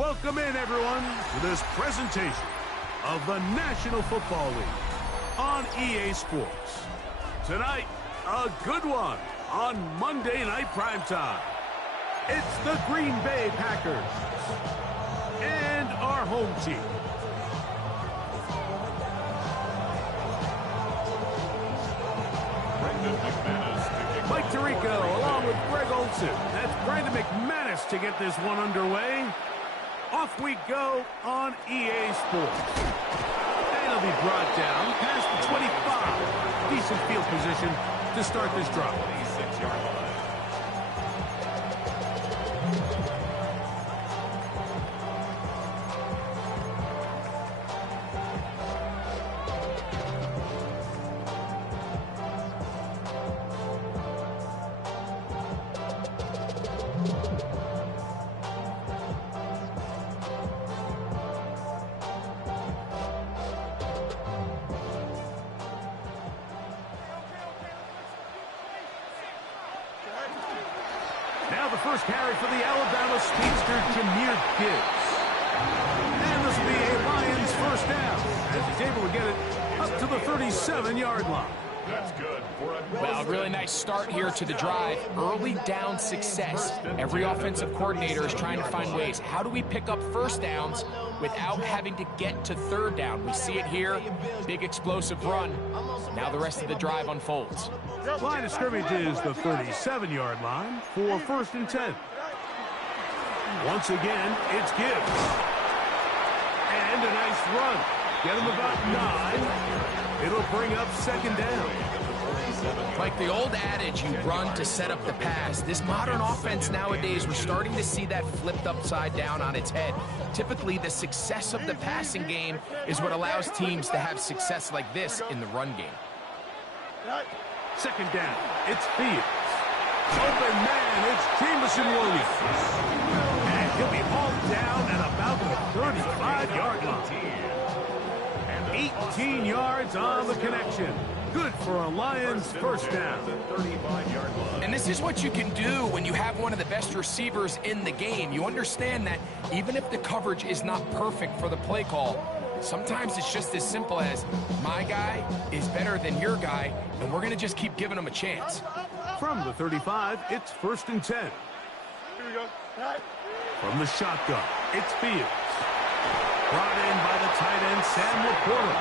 Welcome in, everyone, to this presentation of the National Football League on EA Sports. Tonight, a good one on Monday Night Primetime. It's the Green Bay Packers and our home team. Mike Tirico along with Greg Olson. That's Brandon McManus to get this one underway. Off we go on EA Sports. And it'll be brought down past the 25. Decent field position to start this drive. 26-yard line. Now the first carry for the Alabama speedster, Jahmyr Gibbs. And this will be a Lions first down as he's able to get it up to the 37-yard line. That's good. Well, really nice start here to the drive. Early down success. Every offensive coordinator is trying to find ways. How do we pick up first downs without having to get to third down? We see it here. Big explosive run. Now the rest of the drive unfolds. Line of scrimmage is the 37-yard line for 1st and 10. Once again, it's Gibbs. And a nice run. Get him about 9. It'll bring up 2nd down. Like the old adage, you run to set up the pass. This modern offense nowadays, we're starting to see that flipped upside down on its head. Typically, the success of the passing game is what allows teams to have success like this in the run game. 2nd down, it's Fields. Open man, it's Jameson Williams. And he'll be hauled down at about the 35-yard line. 18 yards on the connection. Good for a Lions first down. And this is what you can do when you have one of the best receivers in the game. You understand that even if the coverage is not perfect for the play call, sometimes it's just as simple as my guy is better than your guy, and we're going to just keep giving him a chance. From the 35, it's 1st and 10. Here we go. From the shotgun, it's Fields. Brought in by the tight end, Sam Laporta.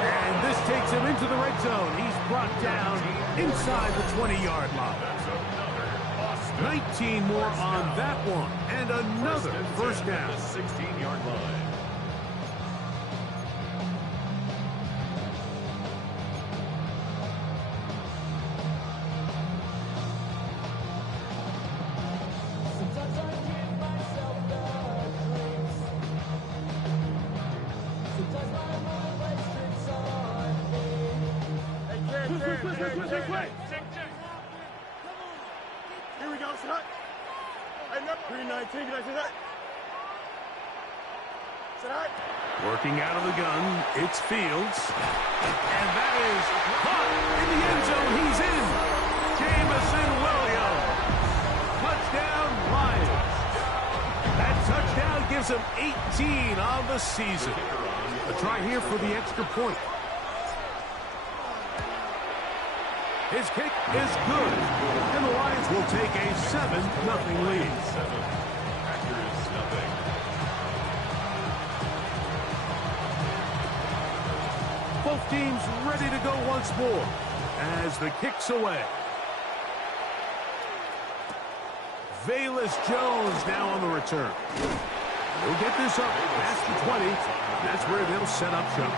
And this takes him into the red zone. He's brought down inside the 20-yard line. 19 more on that one. And another first down. 16-yard line. Here we go, set. And up 319, can I see that? Set. Working out of the gun, it's Fields. And that is caught in the end zone. He's in. Jameson Williams. Touchdown, Lions. That touchdown gives him 18 on the season. A try here for the extra point. His kick is good, and the Lions will take a 7-0 lead. Both teams ready to go once more as the kick's away. Velus Jones now on the return. He'll get this up past the 20. That's where they'll set up shop.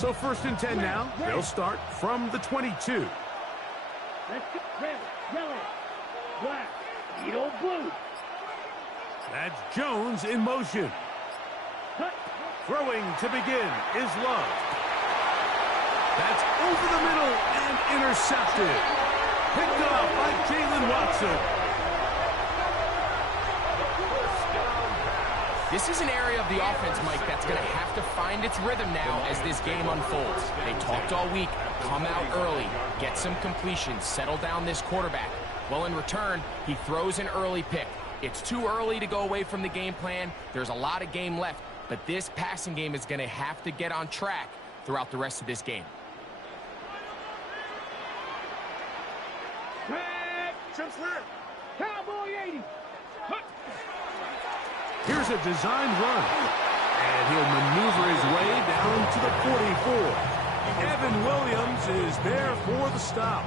So 1st and 10 now. They'll start from the 22. Red, yellow, black, blue. That's Jones in motion. Cut. Throwing to begin is Love. That's over the middle and intercepted. Picked off by Jalen Watson. This is an area of the offense, Mike, that's going to have to find its rhythm now as this game unfolds. They talked all week, come out early, get some completions, settle down this quarterback. Well, in return, he throws an early pick. It's too early to go away from the game plan. There's a lot of game left, but this passing game is going to have to get on track throughout the rest of this game. Cowboy 80. Here's a designed run. And he'll maneuver his way down to the 44. Evan Williams is there for the stop.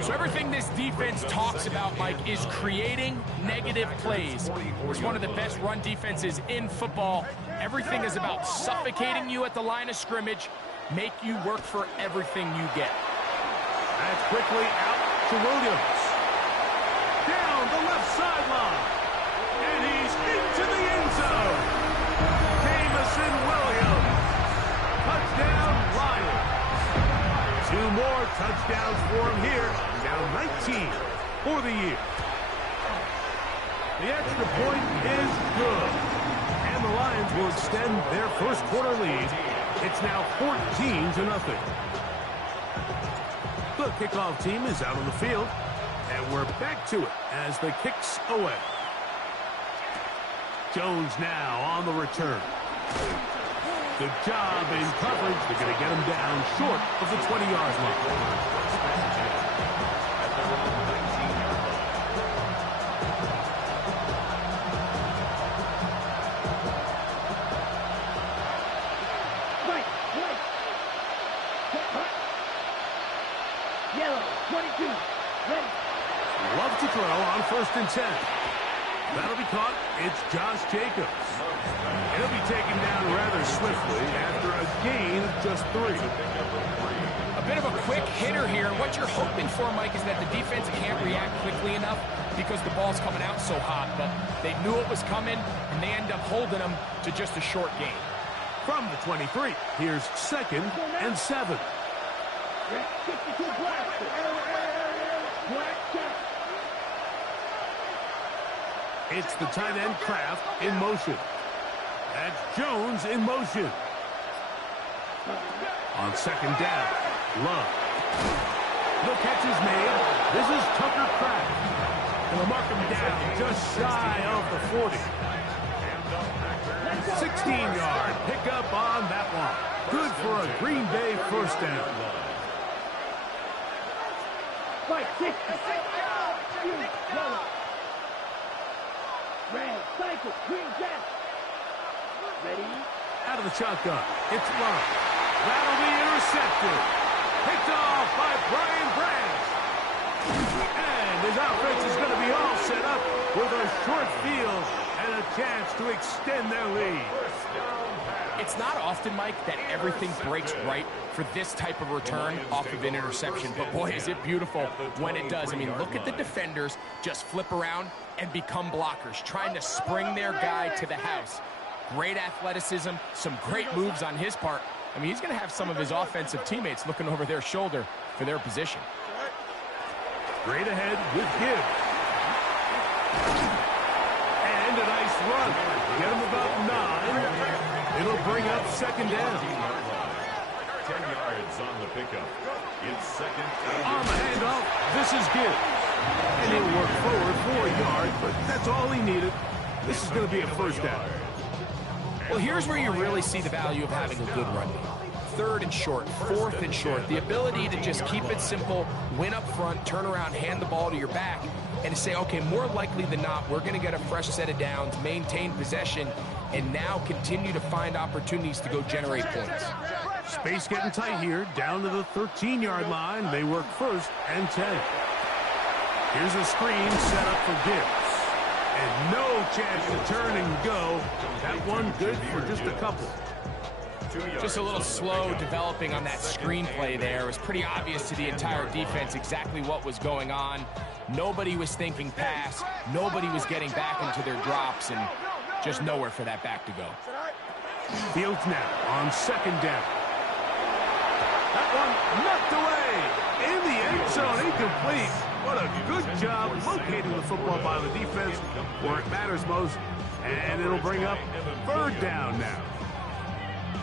So everything this defense talks about, Mike, is creating negative plays. It's one of the best run defenses in football. Everything is about suffocating you at the line of scrimmage, make you work for everything you get. That's quickly out to Williams. Down the left sideline. And he's into the end zone. Jameson Williams. Touchdown, Lions. 2 more touchdowns for him here. Now 19 for the year. The extra point is good. And the Lions will extend their first quarter lead. It's now 14-0. The kickoff team is out on the field. And we're back to it as the kick's away. Jones now on the return. Good job in coverage. They're going to get him down short of the 20-yard line. Yellow, 22, ready. Love to throw on 1st and 10. That'll be caught. It's Josh Jacobs. He'll be taken down rather swiftly after a gain of just 3. A bit of a quick hitter here. What you're hoping for, Mike, is that the defense can't react quickly enough because the ball's coming out so hot. But they knew it was coming, and they end up holding them to just a short gain. From the 23, here's 2nd and 7. 62 black. Black check. It's the tight end Kraft in motion. That's Jones in motion. On 2nd down, Love. No catch is made. This is Tucker Kraft. And they'll mark him down just shy of the 40. 16-yard pickup on that one. Good for a Green Bay first down. Fight 60. Red, cycle, green jack. Ready? Out of the shotgun. It's Love. That'll be intercepted. Picked off by Brian Branch. And his offense is going to be all set up with a short field and a chance to extend their lead. It's not often, Mike, that everything breaks right for this type of return off of an interception. But, boy, is it beautiful when it does. I mean, look at the defenders just flip around and become blockers, trying to spring their guy to the house. Great athleticism, some great moves on his part. I mean, he's going to have some of his offensive teammates looking over their shoulder for their position. Straight ahead with Gibbs. And a nice run. Get him about 9. It'll bring up 2nd down. 10 yards on the pickup. It's 2nd. On the handoff, this is Gibbs. And he'll work forward for a yard, but that's all he needed. This is going to be a first down. Well, here's where you really see the value of having a good run game. 3rd and short, 4th and short. The ability to just keep it simple, win up front, turn around, hand the ball to your back, and to say, okay, more likely than not, we're going to get a fresh set of downs, maintain possession, and now continue to find opportunities to go generate points. Space getting tight here, down to the 13-yard line. They work 1st and 10. Here's a screen set up for Gibbs. And no chance to turn and go. That one good for just a couple. Just a little slow developing on that screenplay there. It was pretty obvious to the entire defense exactly what was going on. Nobody was thinking pass. Nobody was getting back into their drops, and just nowhere for that back to go. Fields now on second down. That one knocked away in the end zone, incomplete. What a good job locating the football by the defense where it matters most. And it'll bring up third down now.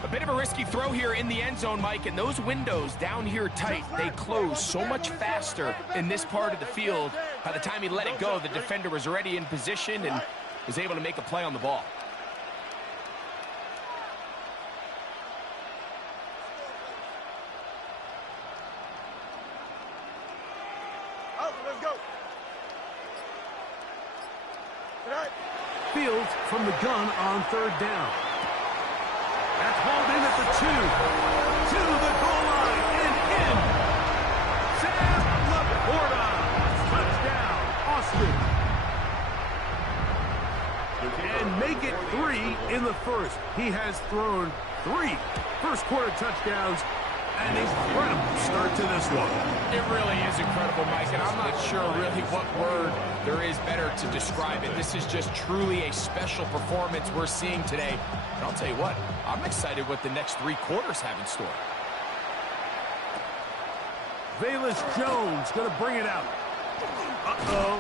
A bit of a risky throw here in the end zone, Mike, and those windows down here tight, they close so much faster in this part of the field. By the time he let it go, the defender was already in position and was able to make a play on the ball. Let's go. Fields from the gun on third down. That's hauled in at the 2. To the goal line and in. Sam Laporta. Touchdown, Austin. And make it 3 in the first. He has thrown 3 first-quarter touchdowns. An incredible start to this one. It really is incredible, Mike, and I'm not sure really what word there is better to describe it. This is just truly a special performance we're seeing today. And I'll tell you what, I'm excited what the next 3 quarters have in store. Velus Jones going to bring it out. Uh-oh.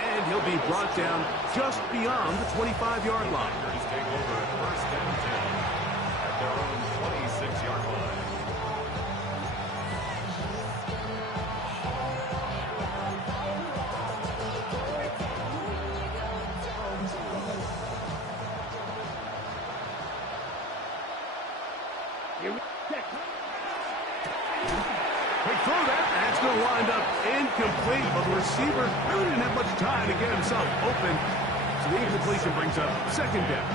And he'll be brought down just beyond the 25-yard line. Take over at first and 10 at their own 26-yard line. Quick throw that. That's going to wind up incomplete, but the receiver really didn't have much time to get himself open. So the incompletion brings up second down.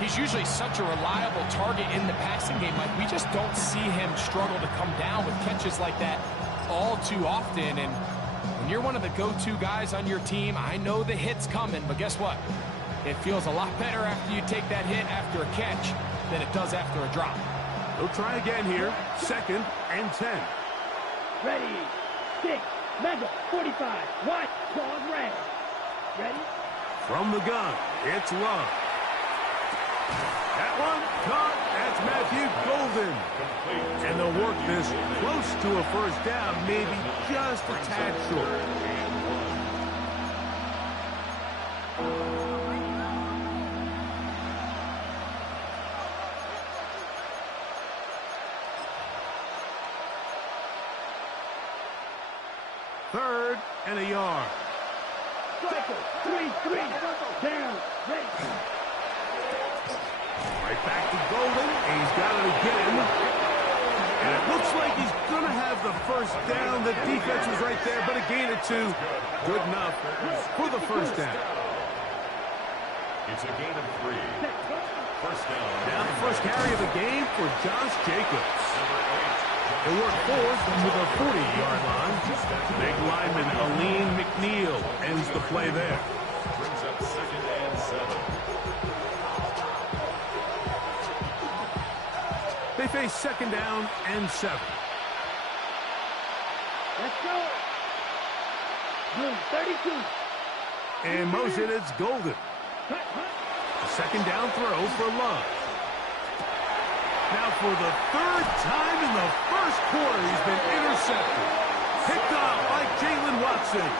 He's usually such a reliable target in the passing game, Mike. We just don't see him struggle to come down with catches like that all too often. And when you're one of the go-to guys on your team, I know the hit's coming, but guess what? It feels a lot better after you take that hit after a catch than it does after a drop. They'll try again here. Second and 10. Ready, 6, Mega, 45, watch, call red. Ready? From the gun, it's Love. That one caught. That's Matthew Golden. And they'll work this close to a first down, maybe just a tad short. Third and a yard. Cycle, 3, down, ready. Right back to Golden. He's got it again. And it looks like he's going to have the first down. The defense was right there, but a gain of 2. Good enough for the first down. It's a gain of 3. First down. Now the first carry of the game for Josh Jacobs. He'll work forward to the 40-yard line. Big lineman Aline McNeil ends the play there. Brings up second and 7. They face second down and 7. Let's go. Room 32. In motion, it's Golden. Second down throw for Love. Now for the third time in the first quarter, he's been intercepted. Picked off by Jalen Watson.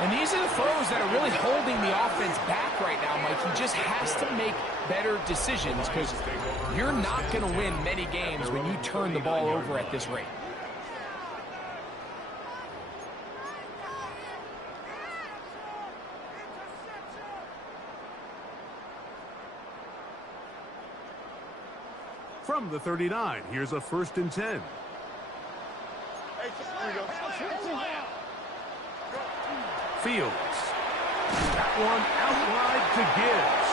And these are the throws that are really holding the offense back right now, Mike. He just has to make better decisions because you're not going to win many games when you turn the ball over at this rate. From the 39, here's a first and 10. Hey, here we go. Fields. That one out wide to Gibbs.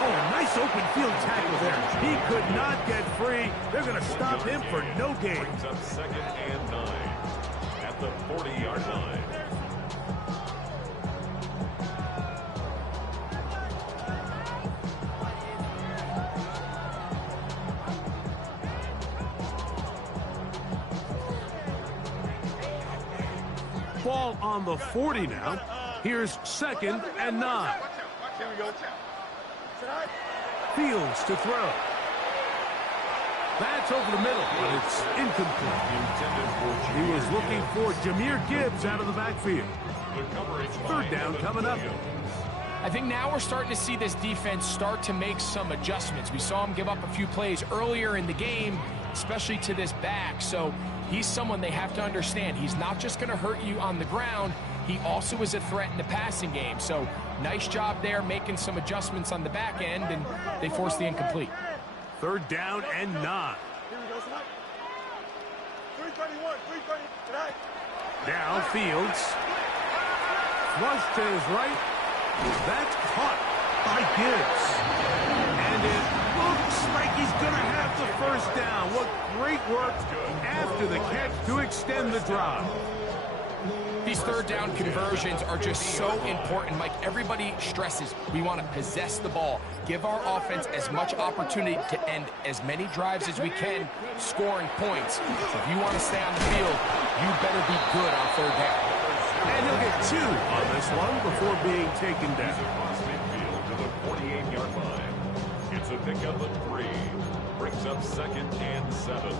Oh, a nice open field tackle there. He could not get free. They're going to stop him for no gain. Brings up second and 9 at the 40-yard line. Ball on the 40 now. Here's second and 9. Here we go. Fields to throw. That's over the middle, but it's incomplete. He was looking for Jahmyr Gibbs out of the backfield. Third down coming up. I think now we're starting to see this defense start to make some adjustments. We saw him give up a few plays earlier in the game, especially to this back. So he's someone they have to understand. He's not just going to hurt you on the ground. He also is a threat in the passing game. So nice job there making some adjustments on the back end, and they force the incomplete. Third down and 9. Here we go, tonight. 331, 330, tonight. Now Fields. Flush to his right. That's caught by Gibbs. And it looks like he's going to have the first down. What great work after the catch to extend the drive. These third down conversions are just so important, Mike. Everybody stresses we want to possess the ball, give our offense as much opportunity to end as many drives as we can, scoring points. So if you want to stay on the field, you better be good on third down. And he'll get 2 on this one before being taken down. Across midfield to the 48-yard line. It's a pickup of 3. Brings up 2nd and 7.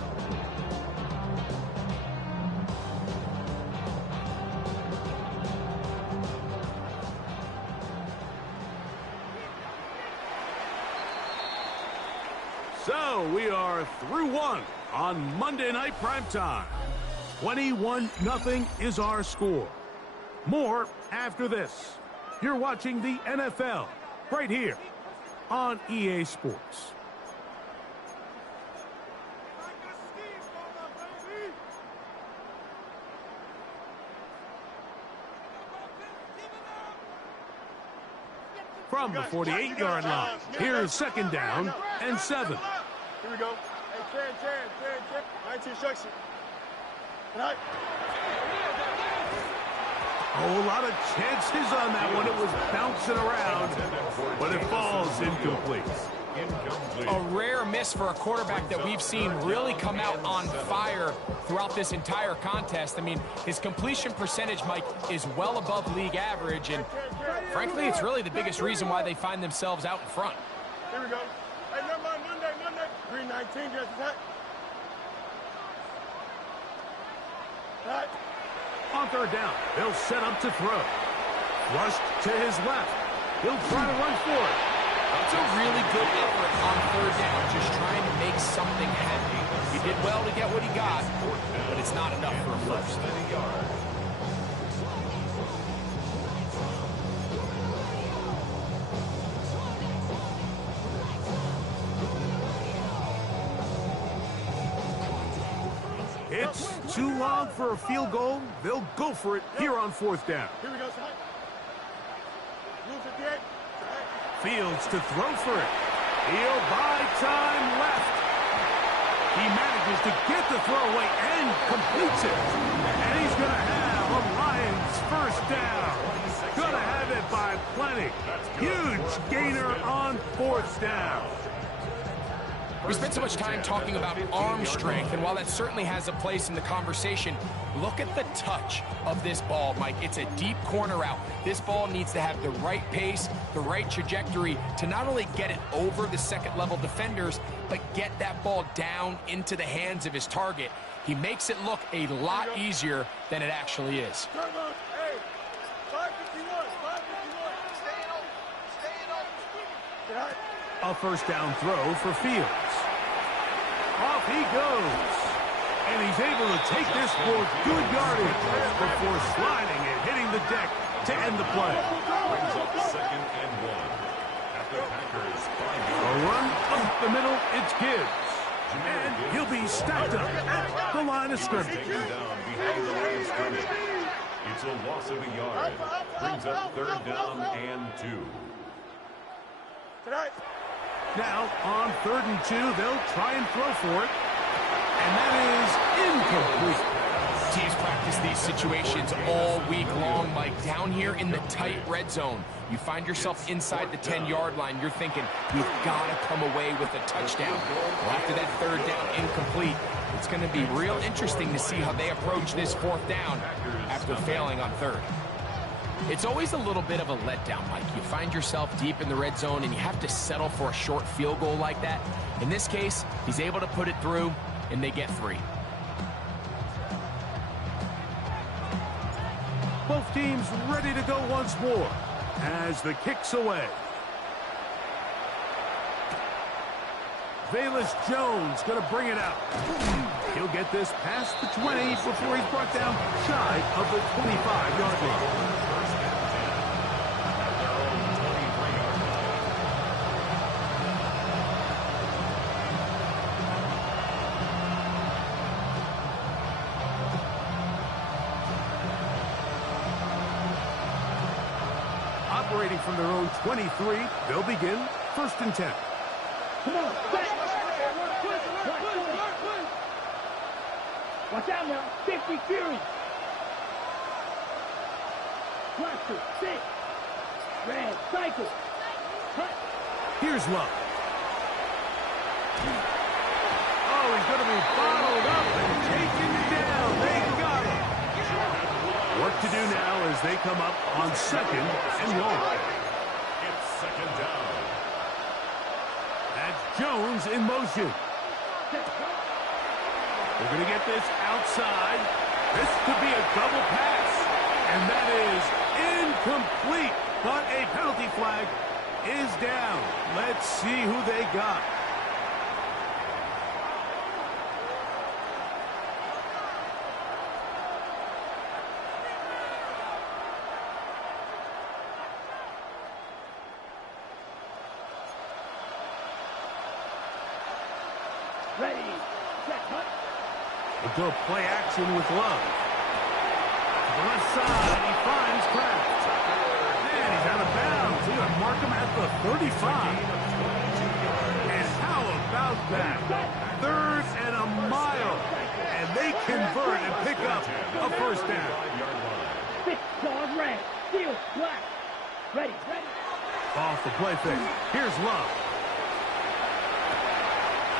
So we are through 1 on Monday Night Primetime. 21-0 is our score. More after this. You're watching the NFL right here on EA Sports. From the 48-yard line, here's 2nd down and 7. Here we go. Hey, Chan. 19 instruction. Tonight. Oh, a lot of chances on that one. It was bouncing around, but it falls incomplete. A rare miss for a quarterback that we've seen really come out on fire throughout this entire contest. I mean, his completion percentage, Mike, is well above league average, and frankly, it's really the biggest reason why they find themselves out in front. Here we go. Hey, number Monday. 319, just that. Right. On third down, they'll set up to throw. Flushed to his left. He'll try to run for it. That's a really good effort on third down, just trying to make something happen. He did well to get what he got, but it's not enough for a first. It's too long for a field goal. They'll go for it here on 4th down. Here we go, son. Blue 58. Fields to throw for it. He'll buy time left. He manages to get the throw away and completes it. And he's going to have a Lions first down. Going to have it by plenty. Huge gainer on 4th down. We spent so much time talking about arm strength, and while that certainly has a place in the conversation, look at the touch of this ball, Mike. It's a deep corner route. This ball needs to have the right pace, the right trajectory to not only get it over the second-level defenders, but get that ball down into the hands of his target. He makes it look a lot easier than it actually is. Hey, 551. Stay open. A first down throw for Fields. Off he goes. And he's able to take this for good yardage before sliding and hitting the deck to end the play. Brings up 2nd and 1. At the Packers' 5-yard A run up the middle, it's Gibbs. And he'll be stacked up at the line of scrimmage. taken down behind the line of scrimmage. It's a loss of a yard. Brings up 3rd down and 2. Tonight. Now, on 3rd and 2, they'll try and throw for it. And that is incomplete. Teams practice these situations all week long, Mike. Down here in the tight red zone, you find yourself inside the 10-yard line. You're thinking, you've got to come away with a touchdown. Well, after that 3rd down incomplete, it's going to be real interesting to see how they approach this 4th down after failing on 3rd. It's always a little bit of a letdown, Mike. You find yourself deep in the red zone and you have to settle for a short field goal like that. In this case, he's able to put it through, and they get 3. Both teams ready to go once more as the kick's away. Velus Jones going to bring it out. He'll get this past the 20 before he's brought down shy of the 25-yard line. Operating from their own 23, they'll begin 1st and 10. Come on, back. Watch out now, 50 Fury. Cluster, 6. Red, cycle. Cut. Here's Love. Oh, he's going to be bottled up and taken down. They got him. Work to do now as they come up on 2nd and 1. It's 2nd down. That's Jones in motion. They're going to get this outside. This could be a double pass. And that is incomplete. But a penalty flag is down. Let's see who they got. Ready, set, cut. We'll go play action with Love. To the left side, he finds Kraft. And he's out of bounds. He's going to mark him at the 35. And how about that? 3rd and a mile. And they convert and pick up a 1st down. 6 yard red, steel, black. Ready, ready. Off the play fake. Here's Love.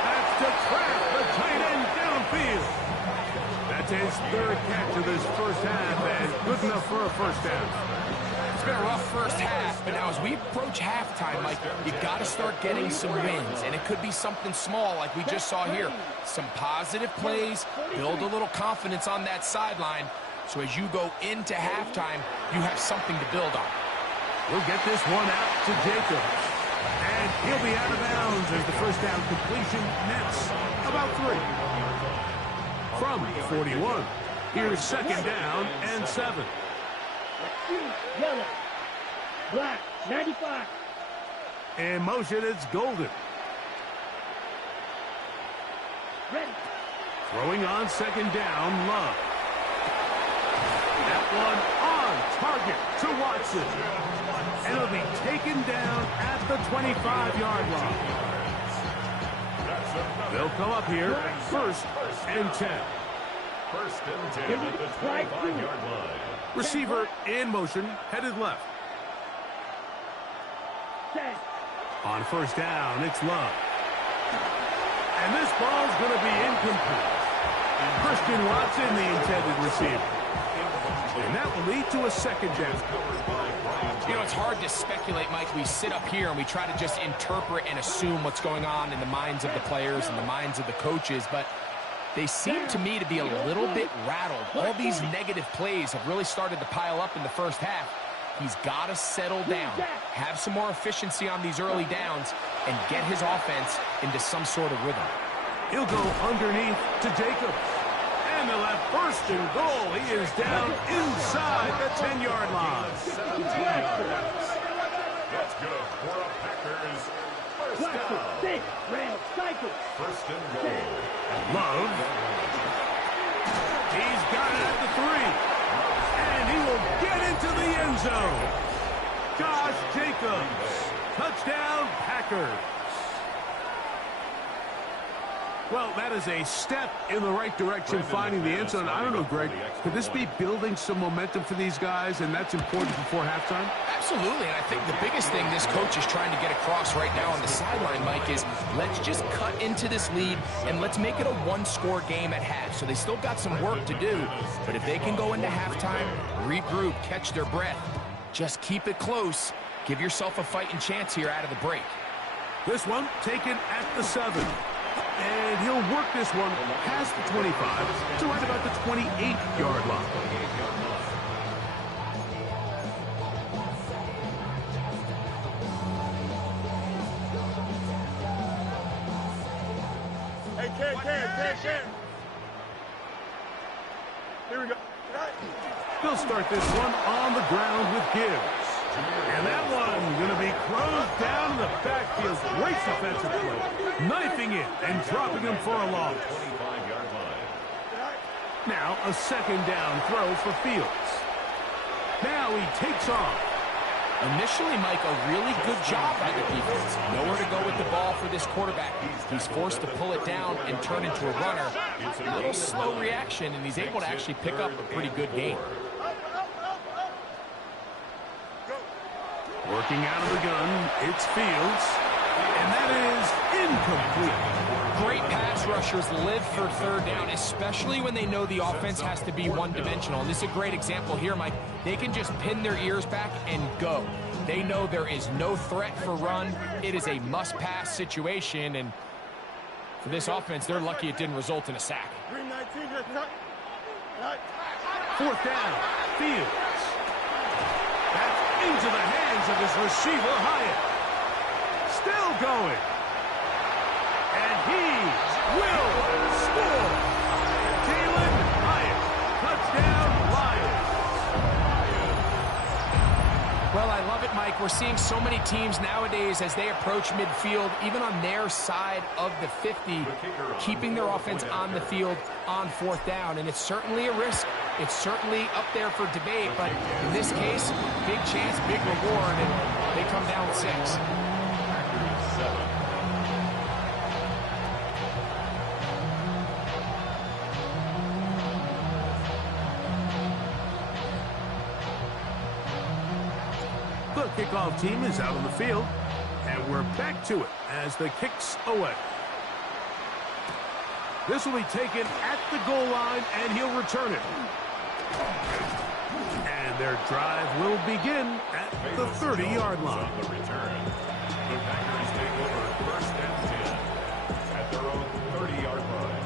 That's to Kraft, the tight end downfield. That's his 3rd catch of this 1st half, and good enough for a 1st down. It's been a rough first half, but now as we approach halftime, Mike, you got to start getting some wins, and it could be something small like we just saw here. Some positive plays, build a little confidence on that sideline, so as you go into halftime, you have something to build on. We'll get this one out to Jacobs. And he'll be out of bounds as the 1st down completion nets about 3. From 41, here's 2nd down and 7. Yellow, black, 95. In motion, it's Golden. Ready. Throwing on 2nd down, Love. That one on target to Watson. And it'll be taken down at the 25-yard line. They'll come up here, 1st and 10. 1st and 10 at the 25-yard line. Receiver in motion, headed left. Set. On 1st down, it's Love. And this ball's going to be incomplete. Christian Watson, the intended receiver. And that will lead to a 2nd down. You know, it's hard to speculate, Mike. We sit up here and we try to just interpret and assume what's going on in the minds of the players and the minds of the coaches, but they seem to me to be a little bit rattled. All these negative plays have really started to pile up in the 1st half. He's got to settle down, have some more efficiency on these early downs, and get his offense into some sort of rhythm. He'll go underneath to Jacobs. And they'll have 1st and goal. He is down inside the 10-yard line. That's good for a Packers 1st down. 6, red, cycle. 1st and goal. Love. He's got it at the 3. And he will get into the end zone. Josh Jacobs. Touchdown, Packers. Well, that is a step in the right direction, finding the end zone. I don't know, Greg, could this be building some momentum for these guys, and that's important before halftime? Absolutely, and I think the biggest thing this coach is trying to get across right now on the sideline, Mike, is let's just cut into this lead, and let's make it a one-score game at half. So they still got some work to do, but if they can go into halftime, regroup, catch their breath, Just keep it close. Give yourself a fighting chance here out of the break. This one taken at the 7. And he'll work this one past the 25 to right about the 28-yard line. Hey, Ken. Here we go. They'll start this one on the ground with Gibbs. And that one going to be closed down in the backfield. Great defensive play. Knifing it and dropping him for a loss. 25-yard line. Now a second down throw for Fields. Now he takes off. Initially, Mike, a really good job by the defense. Nowhere to go with the ball for this quarterback. He's forced to pull it down and turn into a runner. A little slow reaction, and he's able to actually pick up a pretty good gain. Working out of the gun, it's Fields. And that is incomplete. Great pass rushers live for third down, especially when they know the offense has to be one-dimensional. And this is a great example here, Mike. They can just pin their ears back and go. They know there is no threat for run. It is a must-pass situation, and for this offense, they're lucky it didn't result in a sack. Fourth down, Fields. That's into the hands of his receiver, Hyatt. Still going. And he will score. Jalen Hyatt. Touchdown, Lions. Well, I love it, Mike. We're seeing so many teams nowadays as they approach midfield, even on their side of the 50, keeping their offense on the field on fourth down. And it's certainly a risk. It's certainly up there for debate, but in this case, big chance, big reward, and they come down 6. The kickoff team is out on the field, and we're back to it as the kick's away. This will be taken at the goal line, and he'll return it. And their drive will begin at the 30-yard line. The return. The Packers take over first and 10 at their own 30-yard line.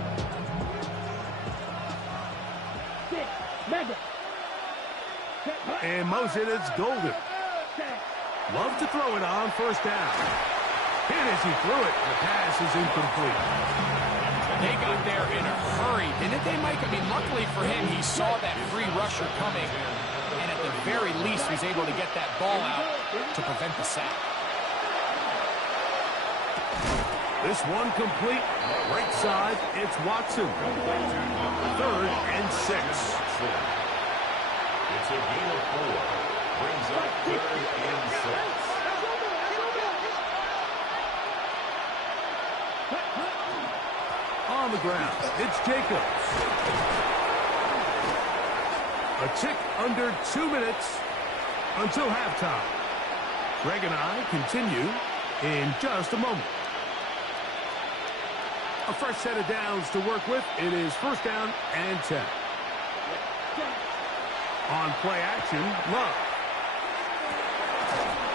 6, mega. In motion, it's Golden. Love to throw it on first down. Hit as he threw it. The pass is incomplete. They got there in a hurry, didn't they, Mike? I mean, luckily for him, he saw that free rusher coming, and at the very least was able to get that ball out to prevent the sack. This one complete. Right side, it's Watson. 3rd and 6. It's a gain of 4. Brings up 3rd and 6. On the ground, it's Jacobs. A tick under 2 minutes until halftime. Greg and I continue in just a moment. A fresh set of downs to work with. It is first down and 10. On play action, Love.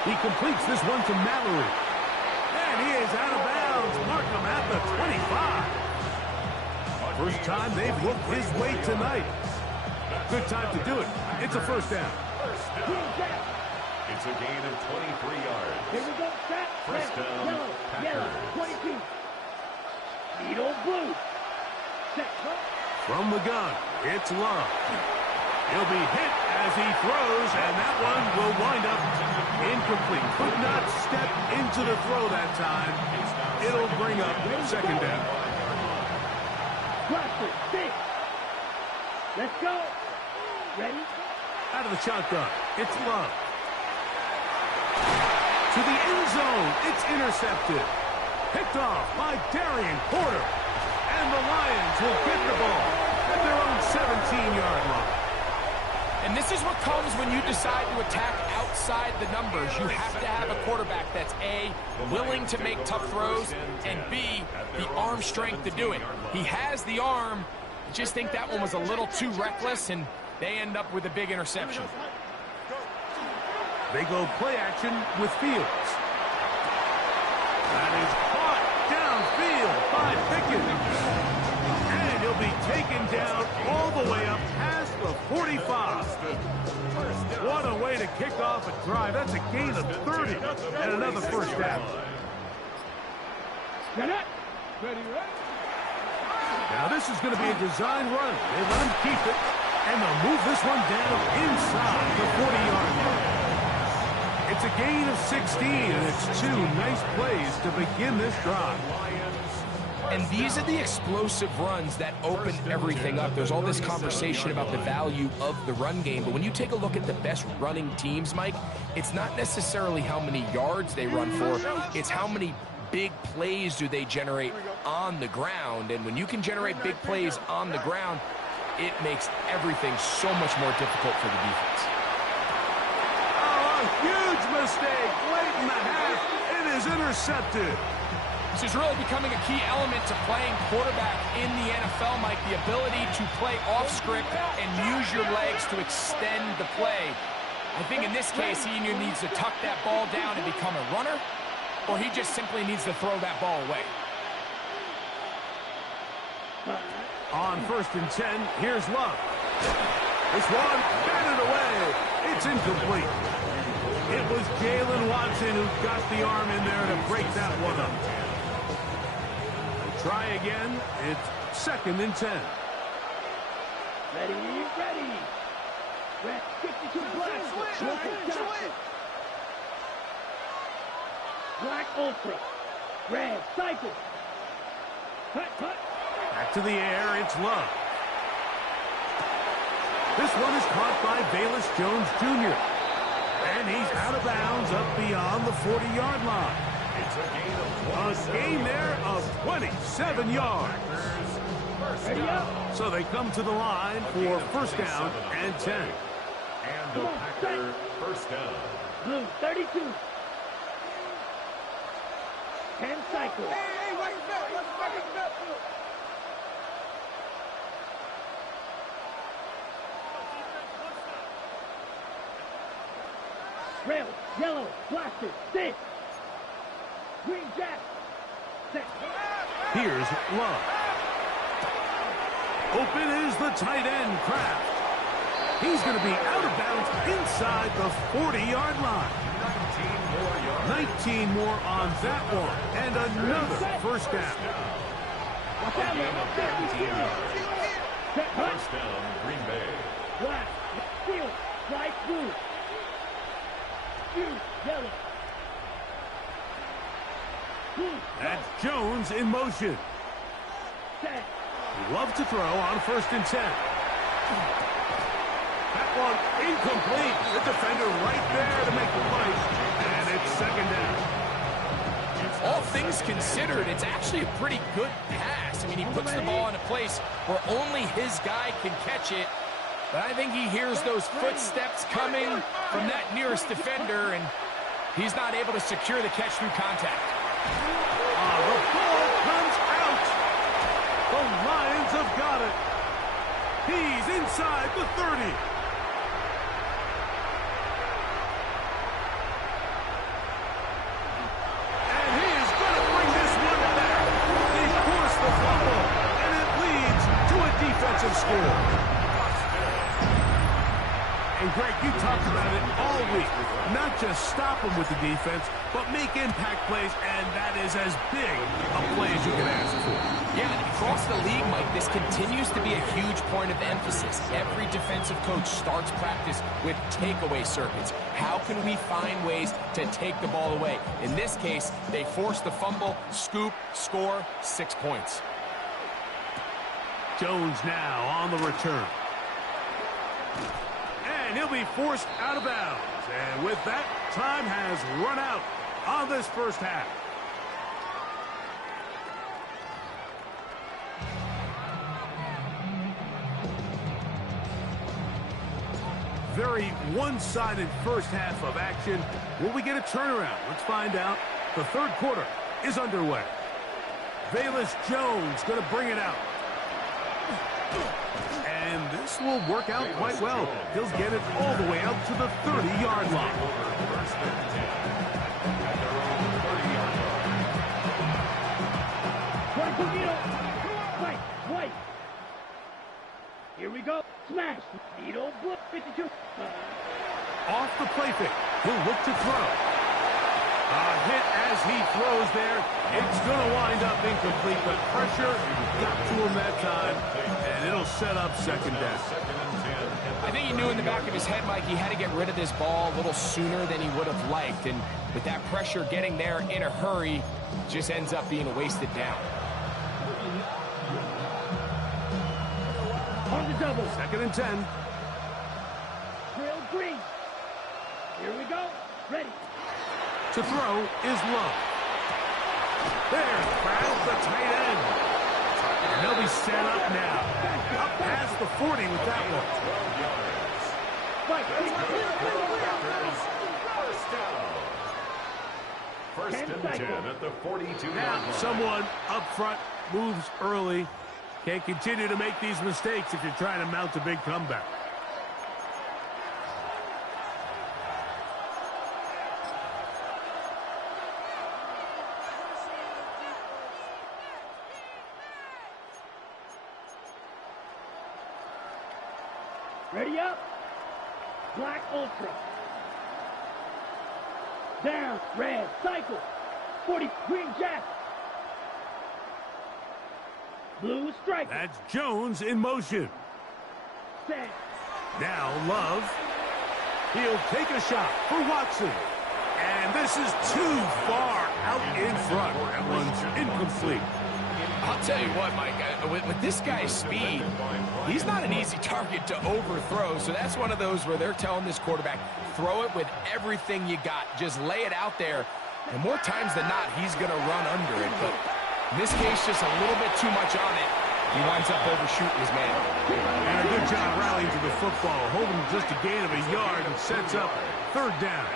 He completes this one to Mallory. And he is out of bounds. Markham at the 25. First time they've looked his way tonight. Good time to do it. It's a first down. It's a gain of 23 yards. Here we go, set. First down, Yellow, Packers. 22. Needle blue. Set. From the gun, it's Love. He'll be hit as he throws, and that one will wind up incomplete. Could not step into the throw that time. It'll bring up second down. Cluster, 6. Let's go. Ready? Out of the shotgun, it's Love. To the end zone, it's intercepted. Picked off by Darian Porter. And the Lions will get the ball at their own 17-yard line. And this is what comes when you decide to attack outside the numbers. You have to have a quarterback that's A, willing to make tough throws, and B, the arm strength to do it. He has the arm. I just think that one was a little too reckless, and they end up with a big interception. They go play action with Fields. That is caught downfield by Pickens. And he'll be taken down all the way up past the 45. What a way to kick off a drive. That's a gain of 30 and another first down. Now this is going to be a design run. They let him keep it, and they'll move this one down inside the 40-yard line. It's a gain of 16, and it's 2 nice plays to begin this drive. And these are the explosive runs that open everything up. There's all this conversation about the value of the run game, but when you take a look at the best running teams, Mike, it's not necessarily how many yards they run for, it's how many big plays do they generate on the ground. And when you can generate big plays on the ground, it makes everything so much more difficult for the defense. Oh, a huge mistake late in the half. It is intercepted. This is really becoming a key element to playing quarterback in the NFL, Mike, the ability to play off script and use your legs to extend the play. I think in this case, he either needs to tuck that ball down and become a runner, or he just simply needs to throw that ball away. On 1st and 10, here's Love. This one batted away. It's incomplete. It was Jalen Watson who got the arm in there to break that one up. Try again. It's 2nd and 10. Ready. Red 52 black. Black ultra. Red cycle. Cut. Back to the air. It's Love. This one is caught by Bayless Jones Jr. And he's out of bounds up beyond the 40-yard line. It's a gain of A gain there of 27 yards. So they come to the line for 1st down and 10. And the Packer 1st down. Blue 32. 10 cycle. Red, yellow, blaster, 6. Green jack. 6. Here's Love. Open is the tight end, Kraft. He's going to be out of bounds inside the 40-yard line. 19 more on that one. And another 1st down. First down, Green Bay. Black, steel, light blue. Yellow. That's Jones in motion. Love to throw on 1st and 10. That one incomplete. The defender right there to make the play. And it's 2nd down. All things considered, it's actually a pretty good pass. I mean, he puts the ball in a place where only his guy can catch it. But I think he hears those footsteps coming from that nearest defender, and he's not able to secure the catch through contact. The ball comes out. The Lions have got it. He's inside the 30. And he is going to bring this one back. He forced the fumble, and it leads to a defensive score. And Greg, you talked about it all week. Not just stop them with the defense, but make impact plays, and that is as big a play as you can ask for. Yeah, and across the league, Mike, this continues to be a huge point of emphasis. Every defensive coach starts practice with takeaway circuits. How can we find ways to take the ball away? In this case, they force the fumble, scoop, score, 6 points. Jones now on the return. And he'll be forced out of bounds. And with that, time has run out on this 1st half. Very one-sided 1st half of action. Will we get a turnaround? Let's find out. The 3rd quarter is underway. Bayless Jones going to bring it out. And this will work out quite well. He'll get it all the way out to the 30-yard line. Wait. Here we go. Smash. Needle. 52. Off the play fake. He'll look to throw. A hit as he throws there. It's going to wind up incomplete, but pressure got to him that time, and it'll set up second down. I think he knew in the back of his head, Mike, he had to get rid of this ball a little sooner than he would have liked, and with that pressure getting there in a hurry, just ends up being a wasted down. On the double. 2nd and 10. Drill green. Here we go. Ready. To throw is Love. There's Brown, the tight end. And they'll be set up now. Up past the 40 with that one. First and 10 at the 42-yard Now, line. someone up front moves early. Can't continue to make these mistakes if you're trying to mount a big comeback. Ready up. Black Ultra. Down. Red. Cycle. 40. Green Jack. Blue Strike. That's Jones in motion. Set. Now Love. He'll take a shot for Watson. And this is too far out in front. That one's incomplete. I'll tell you what, Mike, with this guy's speed, he's not an easy target to overthrow, so that's one of those where they're telling this quarterback, throw it with everything you got. Just lay it out there, and more times than not, he's going to run under it. But in this case, just a little bit too much on it. He winds up overshooting his man. And a good job rallying to the football, holding just a gain of a yard and sets up 3rd down.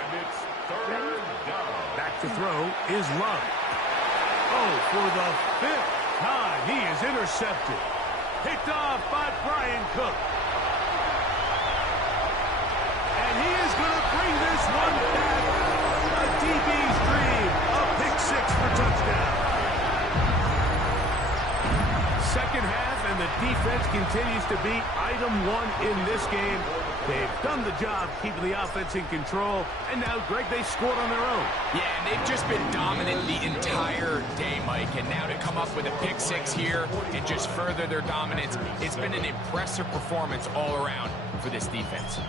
Back to throw is Love. Oh, for the 5th time, he is intercepted. Picked off by Brian Cook. And he is going to bring this one back. A DB's dream. A pick 6 for touchdown. Second half, and the defense continues to be item 1 in this game. They've done the job keeping the offense in control, and now, Greg, they scored on their own. Yeah, and they've just been dominant the entire day, Mike, and now to come up with a pick 6 here and just further their dominance, it's been an impressive performance all around for this defense.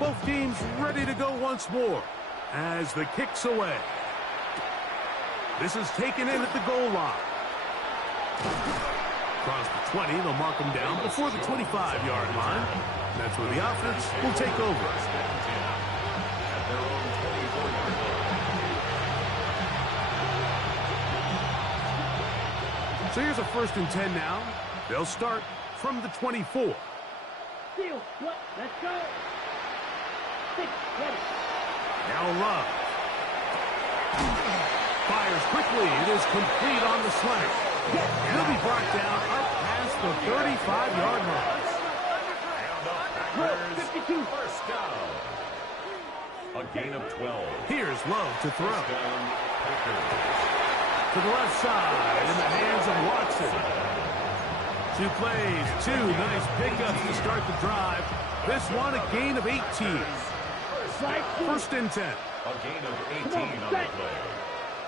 Both teams ready to go once more as the kick's away. This is taken in at the goal line. Across the 20, they'll mark them down before the 25-yard line. That's where the offense will take over. So here's a 1st and 10 now. They'll start from the 24. Steal. Let's go. 6. Ready. Now Love. Fires quickly. It is complete on the slant. He'll be brought down up past the 35-yard line. 52. First down. A gain of 12. Here's Love to throw. First down, Packers. To the left side in the hands of Watson. 2 plays, 2 nice pickups to start the drive. This one a gain of 18. 1st and 10. A gain of 18 on the play.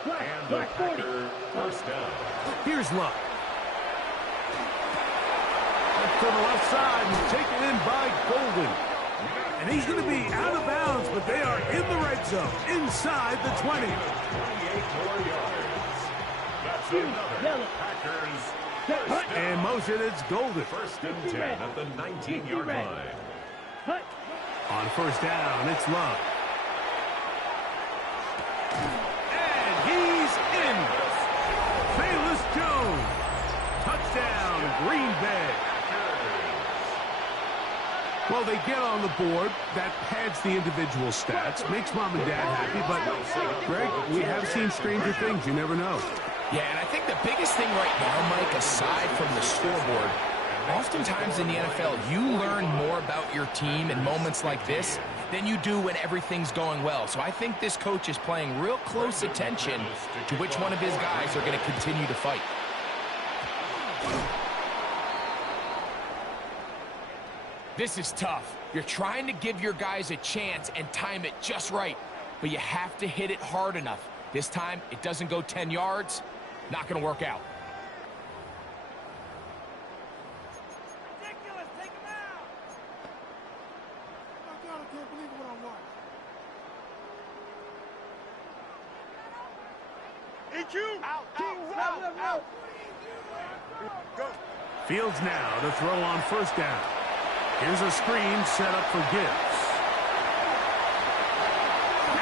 And the Packer first down. Here's Love. To the left side and taken in by Golden. And he's going to be out of bounds, but they are in the red zone, inside the 20. 28 more yards. That's another Packers first down. In motion, it's Golden. 1st and 10 at the 19-yard line. On 1st down, it's Love. And he's in. Bayless Jones. Touchdown, Green Bay. Well, they get on the board. That pads the individual stats, makes mom and dad happy. But, Greg, we have seen stranger things. You never know. Yeah, and I think the biggest thing right now, Mike, aside from the scoreboard, Oftentimes in the NFL, you learn more about your team in moments like this than you do when everything's going well. So I think this coach is paying real close attention to which one of his guys are going to continue to fight. This is tough. You're trying to give your guys a chance and time it just right, but you have to hit it hard enough. This time, it doesn't go 10 yards. Not going to work out. Ridiculous. Take him out. Oh, God, I can't believe what I'm watching. EQ. Out. Go. Fields now to throw on first down. Here's a screen set up for Gibbs.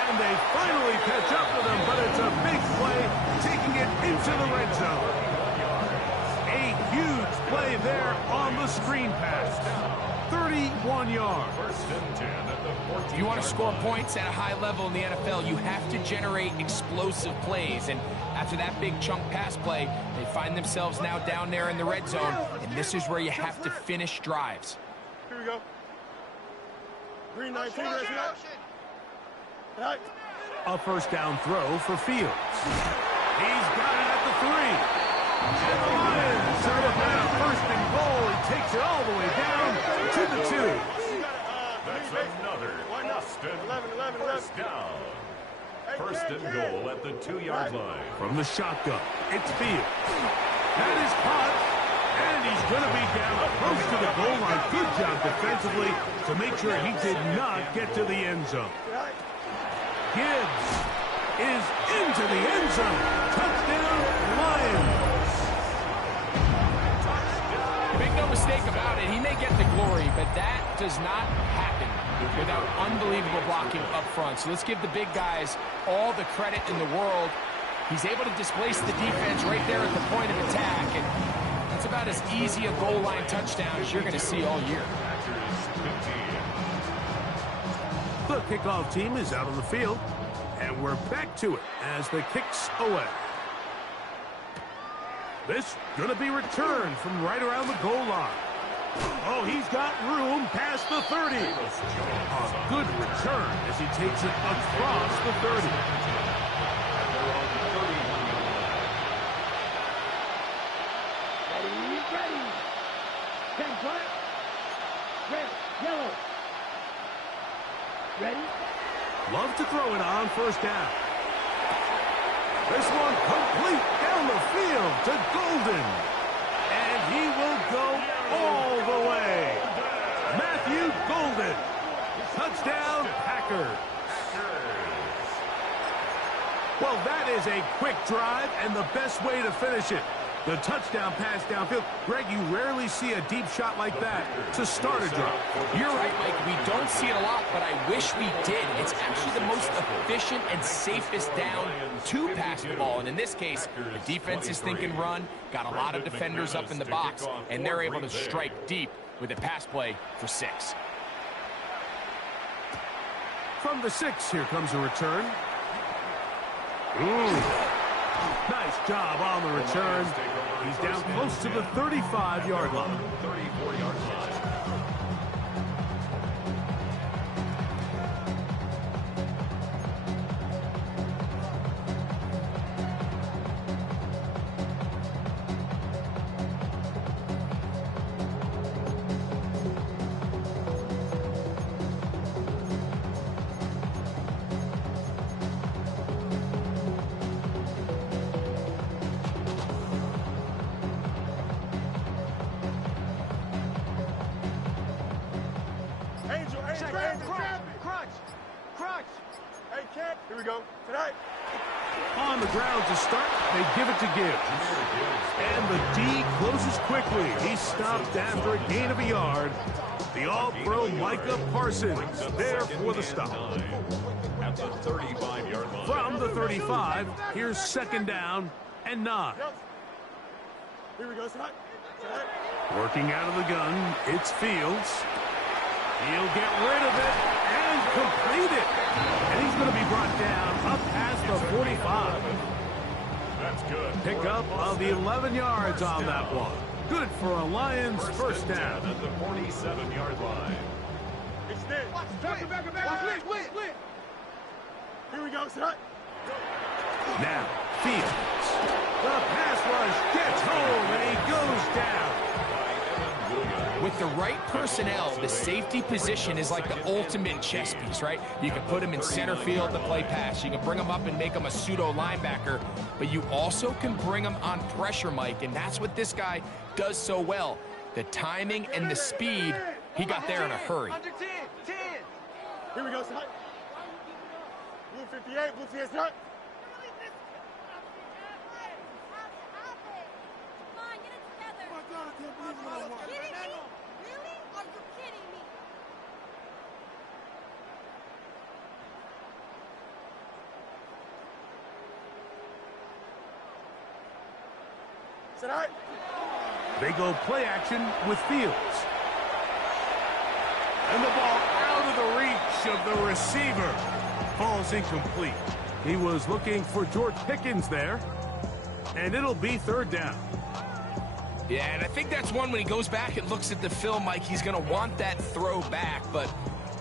And they finally catch up with him, but it's a big play, taking it into the red zone. A huge play there on the screen pass. 31 yards. If you want to score points at a high level in the NFL, you have to generate explosive plays. And after that big chunk pass play, they find themselves now down there in the red zone. And this is where you have to finish drives. Here we go. Green 19, right. A first down throw for Fields. He's got it at the 3. And the Lions are looking at a first and goal. He takes it all the way down to the 2. That's another Austin 11. first down. First and goal at the 2-yard line. From the shotgun, it's Fields. That is caught, and he's going to be down close to the goal line. Good job defensively to make sure he did not get to the end zone. Gibbs is into the end zone. Touchdown, Lions. Make no mistake about it, he may get the glory, but that does not happen without unbelievable blocking up front. So let's give the big guys all the credit in the world. He's able to displace the defense right there at the point of attack, and that's about as easy a goal line touchdown as you're going to see all year. The kickoff team is out on the field, and we're back to it as the kick's away. This going to be returned from right around the goal line. Oh, he's got room past the 30. A good return as he takes it across the 30. Ready. 10 black. Red, yellow. Ready? Love to throw it on first down. This one complete down the field to Golden. And he will go all the way. Matthew Golden. Touchdown, Packers. Well, that is a quick drive and the best way to finish it. The touchdown pass downfield. Greg, you rarely see a deep shot like that to start a drive. You're right, Mike. We don't see it a lot, but I wish we did. It's actually the most efficient and safest down to pass the ball. And in this case, the defense is thinking run, got a lot of defenders up in the box, and they're able to strike deep with a pass play for 6. From the 6, here comes a return. Ooh. Nice job on the return. He's down close to the 35-yard line. 34-yard line. Crunch. Hey, kid. Here we go. Tonight. On the ground to start, they give it to Gibbs. And the D closes quickly. He's stopped after a gain of a yard. The all-pro Micah Parsons there for the stop. At the 35-yard line. From the 35, here's second down and 9. Here we go. Tonight. Working out of the gun, it's Fields. He'll get rid of it and complete it. And he's going to be brought down up past the 45. That's good. Pick up of the 11 yards on that one. Good for a Lions first and 10 down. at the 47-yard line. Extend. Back. Split. Here we go, son. Now, Fields. The pass rush gets home, and he goes down. With the right personnel, the safety position is like the ultimate chess piece, right? You can put him in center field to play pass. You can bring him up and make him a pseudo linebacker, but you also can bring him on pressure, Mike, and that's what this guy does so well. The timing and the speed, he got there in a hurry. Under 10. Here we go, son. Blue 58, blue 58, son. They go play action with Fields. And the ball out of the reach of the receiver. Falls incomplete. He was looking for George Pickens there. And it'll be third down. Yeah, and I think that's one when he goes back and looks at the film, Mike, he's going to want that throw back. But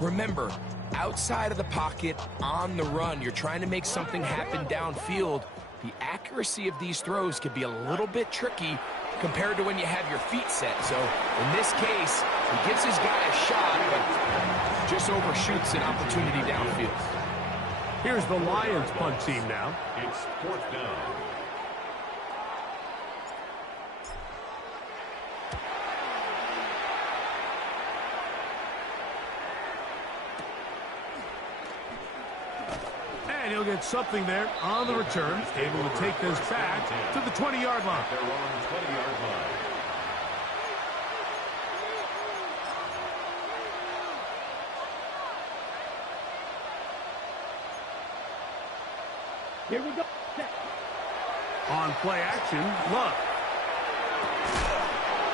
remember, outside of the pocket, on the run, you're trying to make something happen downfield. The accuracy of these throws could be a little bit tricky compared to when you have your feet set. So in this case, he gives his guy a shot, but just overshoots an opportunity downfield. Here's the Lions punt team now. It's fourth down. And he'll get something there on the return. Able to take this back to the 20-yard line. Their own 20-yard line. Here we go. On play action, Love.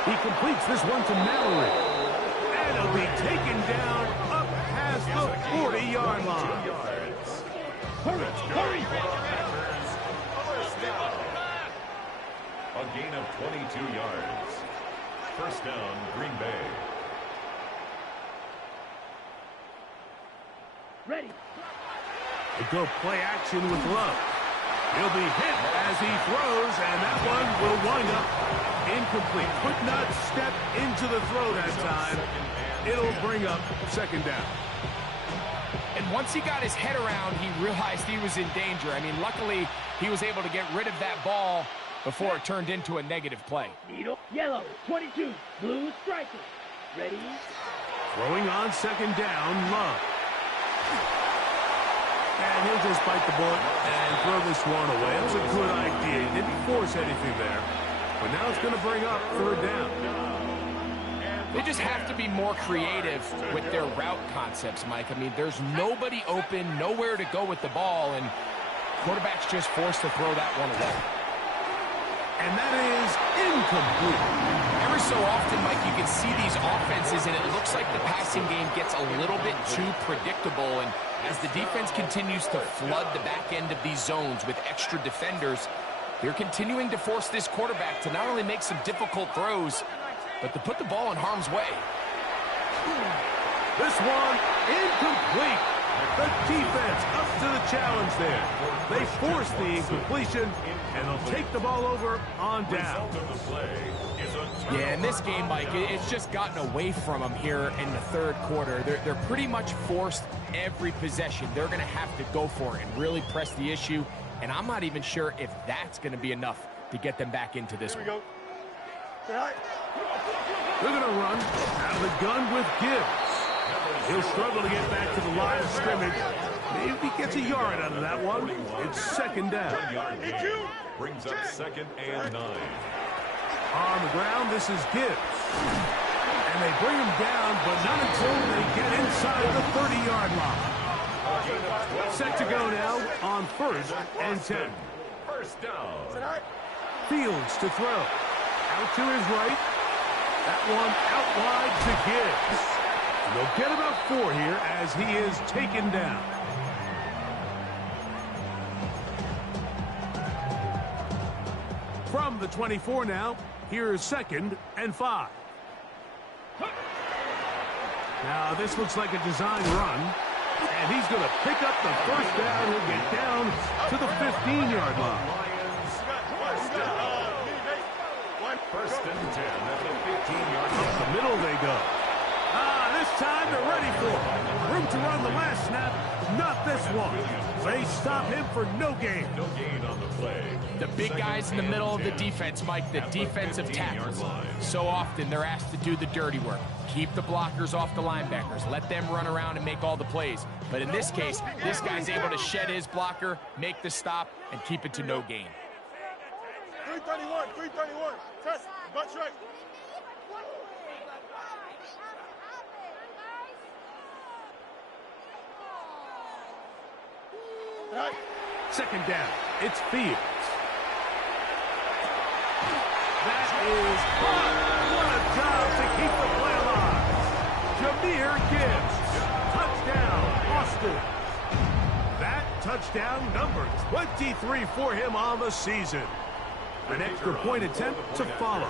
He completes this one to Mallory. And he'll be taken down up past the 40-yard line. Hurry. A gain of 22 yards. First down, Green Bay. Ready. They go play action with Love. He'll be hit as he throws, and that one will wind up incomplete. Could not step into the throw that time. It'll bring up second down. And once he got his head around, he realized he was in danger. I mean, luckily, he was able to get rid of that ball before it turned into a negative play. Yellow, 22, blue striker. Ready? Throwing on second down, Love. And he'll just bite the bullet and throw this one away. It was a good idea. He didn't force anything there. But now it's going to bring up third down. They just have to be more creative with their route concepts, Mike. I mean, there's nobody open, nowhere to go with the ball, and quarterback's just forced to throw that one away. And that is incomplete. Every so often, Mike, you can see these offenses, and it looks like the passing game gets a little bit too predictable. And as the defense continues to flood the back end of these zones with extra defenders, they're continuing to force this quarterback to not only make some difficult throws, but to put the ball in harm's way. This one incomplete. The defense up to the challenge there. They force the incompletion, and they'll take the ball over on down. Yeah, in this game, Mike, it's just gotten away from them here in the third quarter. They're pretty much forced every possession. They're going to have to go for it and really press the issue, and I'm not even sure if that's going to be enough to get them back into this one. They're going to run out of the gun with Gibbs. He'll struggle to get back to the line of scrimmage. Maybe he gets a yard out of that one. It's second down. Brings up second and 9. On the ground, this is Gibbs. And they bring him down, but not until they get inside the 30-yard line. Set to go now on first and 10. First down. Fields to throw. Out to his right. That one out wide to Gibbs. And they'll get about 4 here as he is taken down. From the 24 now, Here's 2nd and 5. Now, this looks like a design run, and he's going to pick up the first down. He'll get down to the 15-yard line. First and 10 at the 15-yard line. Up the middle they go. This time they're ready for it. Room to run the last snap, not this one. They stop him for no gain. No gain on the play. The big guys in the middle of the defense, Mike, the defensive tackles. So often they're asked to do the dirty work. Keep the blockers off the linebackers. Let them run around and make all the plays. But in this case, this guy's able to shed his blocker, make the stop, and keep it to no gain. 331. Test. Butt straight. Right. 2nd down. It's Fields. That is hot. What a job to keep the play alive. Jameer Gibbs. Touchdown, Austin. That touchdown number 23 for him on the season. An extra point attempt to follow.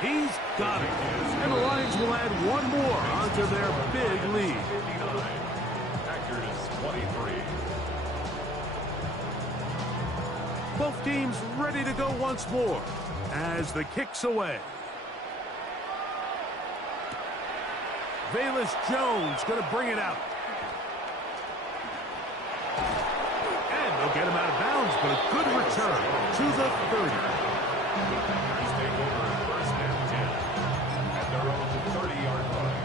He's got it. And the Lions will add one more onto their big lead. Packers 23. Both teams ready to go once more as the kick's away. Velus Jones going to bring it out. And they'll get him out of bounds, but a good return to the 30. Packers take over first and 10 at their own 30-yard line.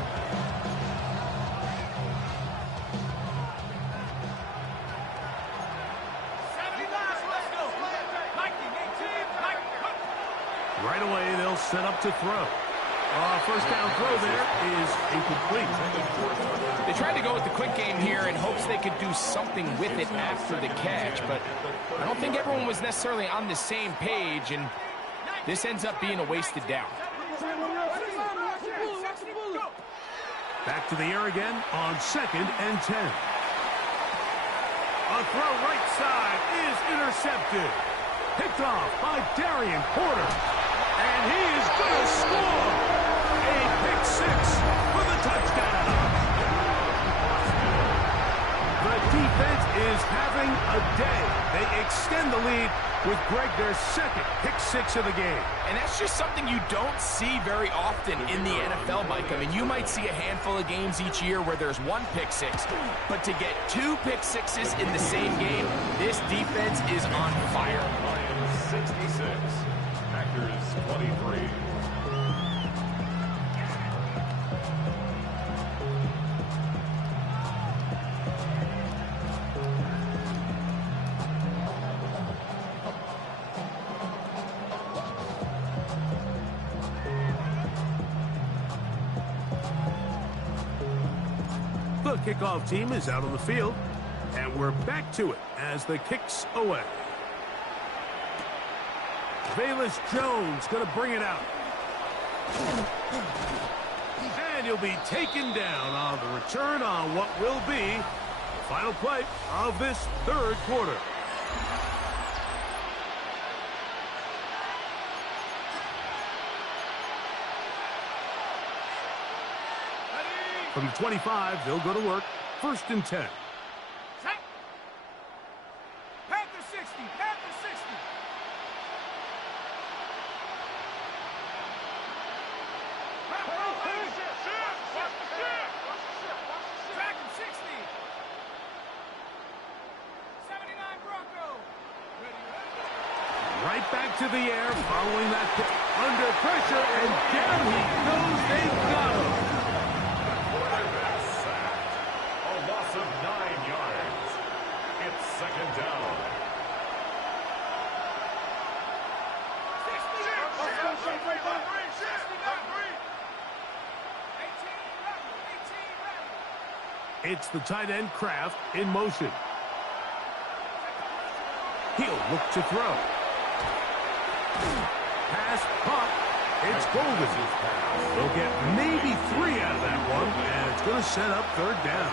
Right away, they'll set up to throw. First down throw there is incomplete. They tried to go with the quick game here in hopes they could do something with it after the catch, but I don't think everyone was necessarily on the same page, and this ends up being a wasted down. Back to the air again on 2nd and 10. A throw right side is intercepted. Picked off by Darian Porter. And he is going to score. A pick 6 for the touchdown. The defense is having a day. They extend the lead with Greg their 2nd pick 6 of the game. And that's just something you don't see very often in the NFL, Mike. I mean, you might see a handful of games each year where there's 1 pick 6, but to get 2 pick 6s in the same game, this defense is on fire. Lions 66. Packers 23. The kickoff team is out on the field, and we're back to it as the kick's away. Velus Jones going to bring it out. And he'll be taken down on the return on what will be the final play of this 3rd quarter. From the 25, they'll go to work. 1st and 10. Panther 60. Panther 60. Tracking 60. 79 Bronco. Right back to the air following that pick. Under pressure, and down he goes. They got him. Quarterback sacked. A loss of 9 yards. It's 2nd down. It's the tight end Kraft in motion. He'll look to throw. Pass caught. It's Golden. They'll get maybe 3 out of that one, and it's going to set up 3rd down.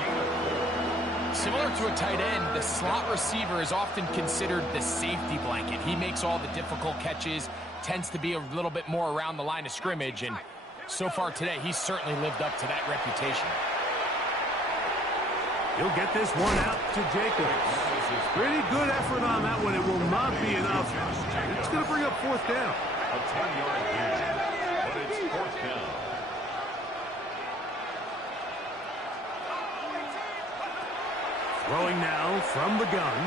Similar to a tight end, the slot receiver is often considered the safety blanket. He makes all the difficult catches, tends to be a little bit more around the line of scrimmage, and so far today, he's certainly lived up to that reputation. He'll get this one out to Jacobs. Pretty good effort on that one. It will not be enough. It's going to bring up fourth down. A 10-yard gain, but it's fourth down. Throwing now from the gun.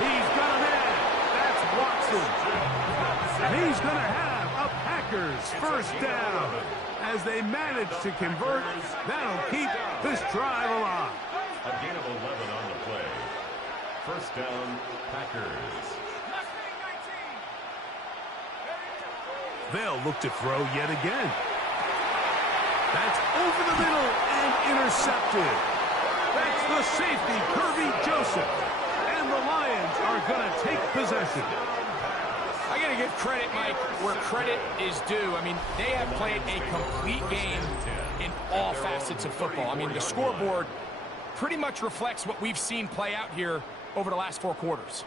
He's got a man. That's Watson. And he's going to have a Packers first down. As they manage to convert, that'll keep this drive alive. A gain of 11 on the play. First down, Packers. They'll look to throw yet again. That's over the middle and intercepted. That's the safety, Kirby Joseph. And the Lions are going to take possession. I got to give credit, Mike, where credit is due. I mean, they have played a complete game in all facets of football. I mean, the scoreboard pretty much reflects what we've seen play out here over the last 4 quarters.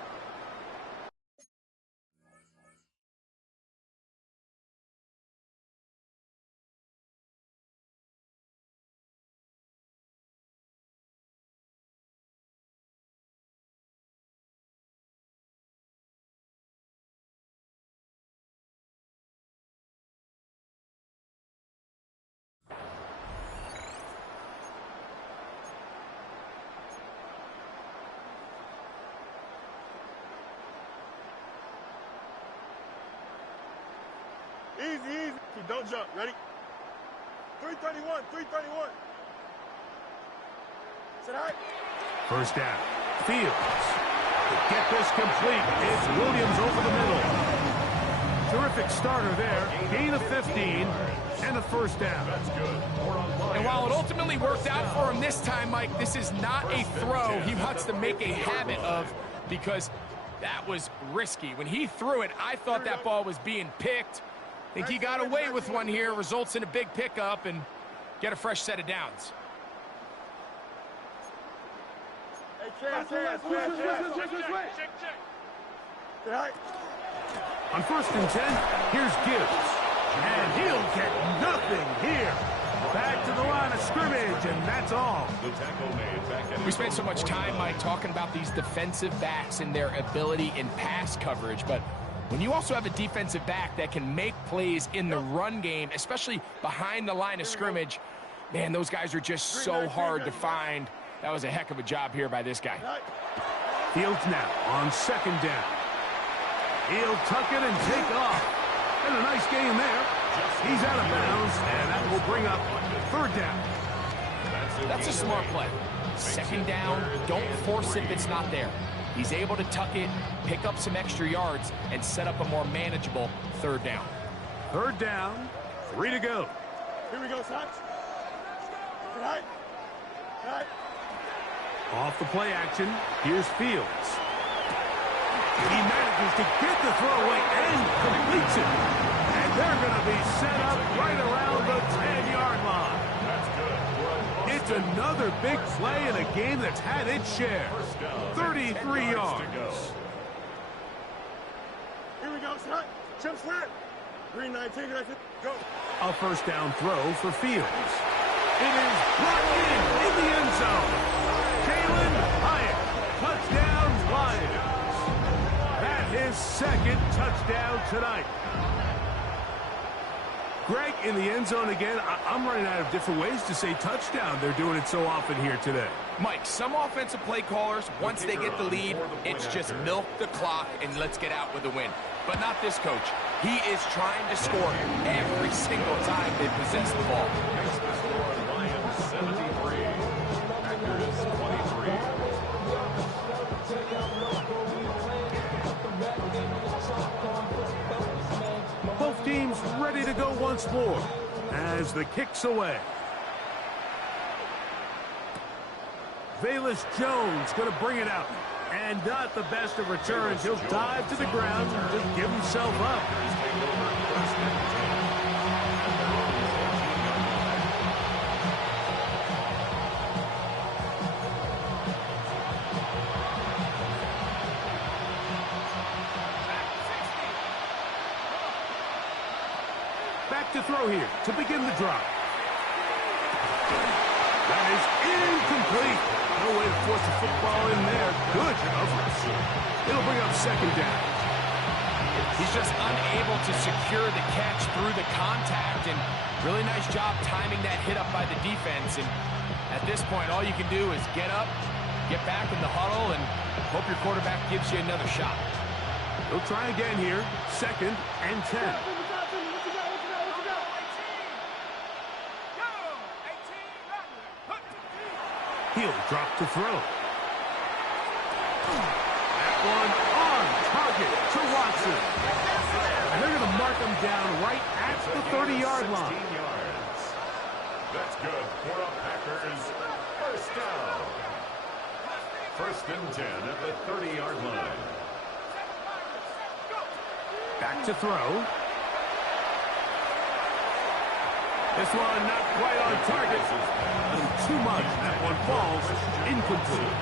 Easy, easy. Don't jump. Ready? 331, 331. Sit high. First down. Fields. To get this complete, it's Williams over the middle. Terrific starter there. Gain of 15 and a first down. That's good. And while it ultimately worked out for him this time, Mike, this is not a throw he wants to make a habit of, because that was risky. When he threw it, I thought that ball was being picked. I think he got away with one here, results in a big pickup and get a fresh set of downs. On first and 10, here's Gibbs. And he'll get nothing here. Back to the line of scrimmage, and that's all. The tackle made back at We spent so much time, Mike, talking about these defensive backs and their ability in pass coverage, but when you also have a defensive back that can make plays in the run game, especially behind the line of scrimmage, man, those guys are just so hard to find. That was a heck of a job here by this guy. Fields now on second down. He'll tuck it and take off. And a nice gain there. He's out of bounds, and that will bring up third down. That's a smart play. Second down, don't force it if it's not there. He's able to tuck it, pick up some extra yards, and set up a more manageable third down. Third down, 3 to go. Here we go, Sox. Sit high. High. Off the play action, here's Fields. He manages to get the throwaway and completes it. And they're going to be set up right around the 10-yard line. That's good. It's another big play in a game that's had its share. 33 yards. Here we go, Sox. Chip slant. Green 19, go. A first down throw for Fields. It is brought in the end zone. Jalen Hyatt, touchdown Lions. That his second touchdown tonight. Greg, in the end zone again, I'm running out of different ways to say touchdown. They're doing it so often here today. Mike, some offensive play callers, once they get the lead, it's just milk the clock and let's get out with a win. But not this coach. He is trying to score every single time they possess the ball. Makes the score Lions 73. Packers 23. Both teams ready to go once more as the kick's away. Velus Jones going to bring it out. And not the best of returns. He'll dive to the ground and just give himself up. throw here to begin the drive. That is incomplete. No way to force the football in there. Good coverage. It'll bring up second down. He's just unable to secure the catch through the contact, and really nice job timing that hit up by the defense. And at this point, all you can do is get up, get back in the huddle, and hope your quarterback gives you another shot. He'll try again here. 2nd and 10. He'll drop to throw. That one on target to Watson. And they're going to mark him down right at the 30-yard line. Yards. That's good for the Packers. First down. 1st and 10 at the 30-yard line. Back to throw. This one not quite on target. Too much. That one falls incomplete.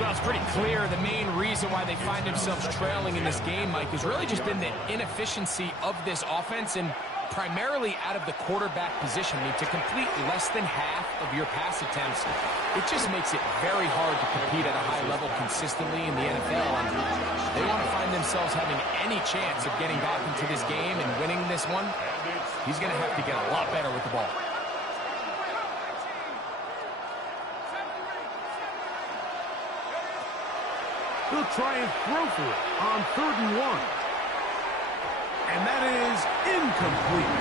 Well, it's pretty clear the main reason why they find themselves trailing in this game, Mike, has really just been the inefficiency of this offense and primarily out of the quarterback position. I mean, to complete less than half of your pass attempts, it just makes it very hard to compete at a high level consistently in the NFL. And they want to find themselves having any chance of getting back into this game and winning this one. He's going to have to get a lot better with the ball. He'll try and throw for it on 3rd and 1. And that is incomplete.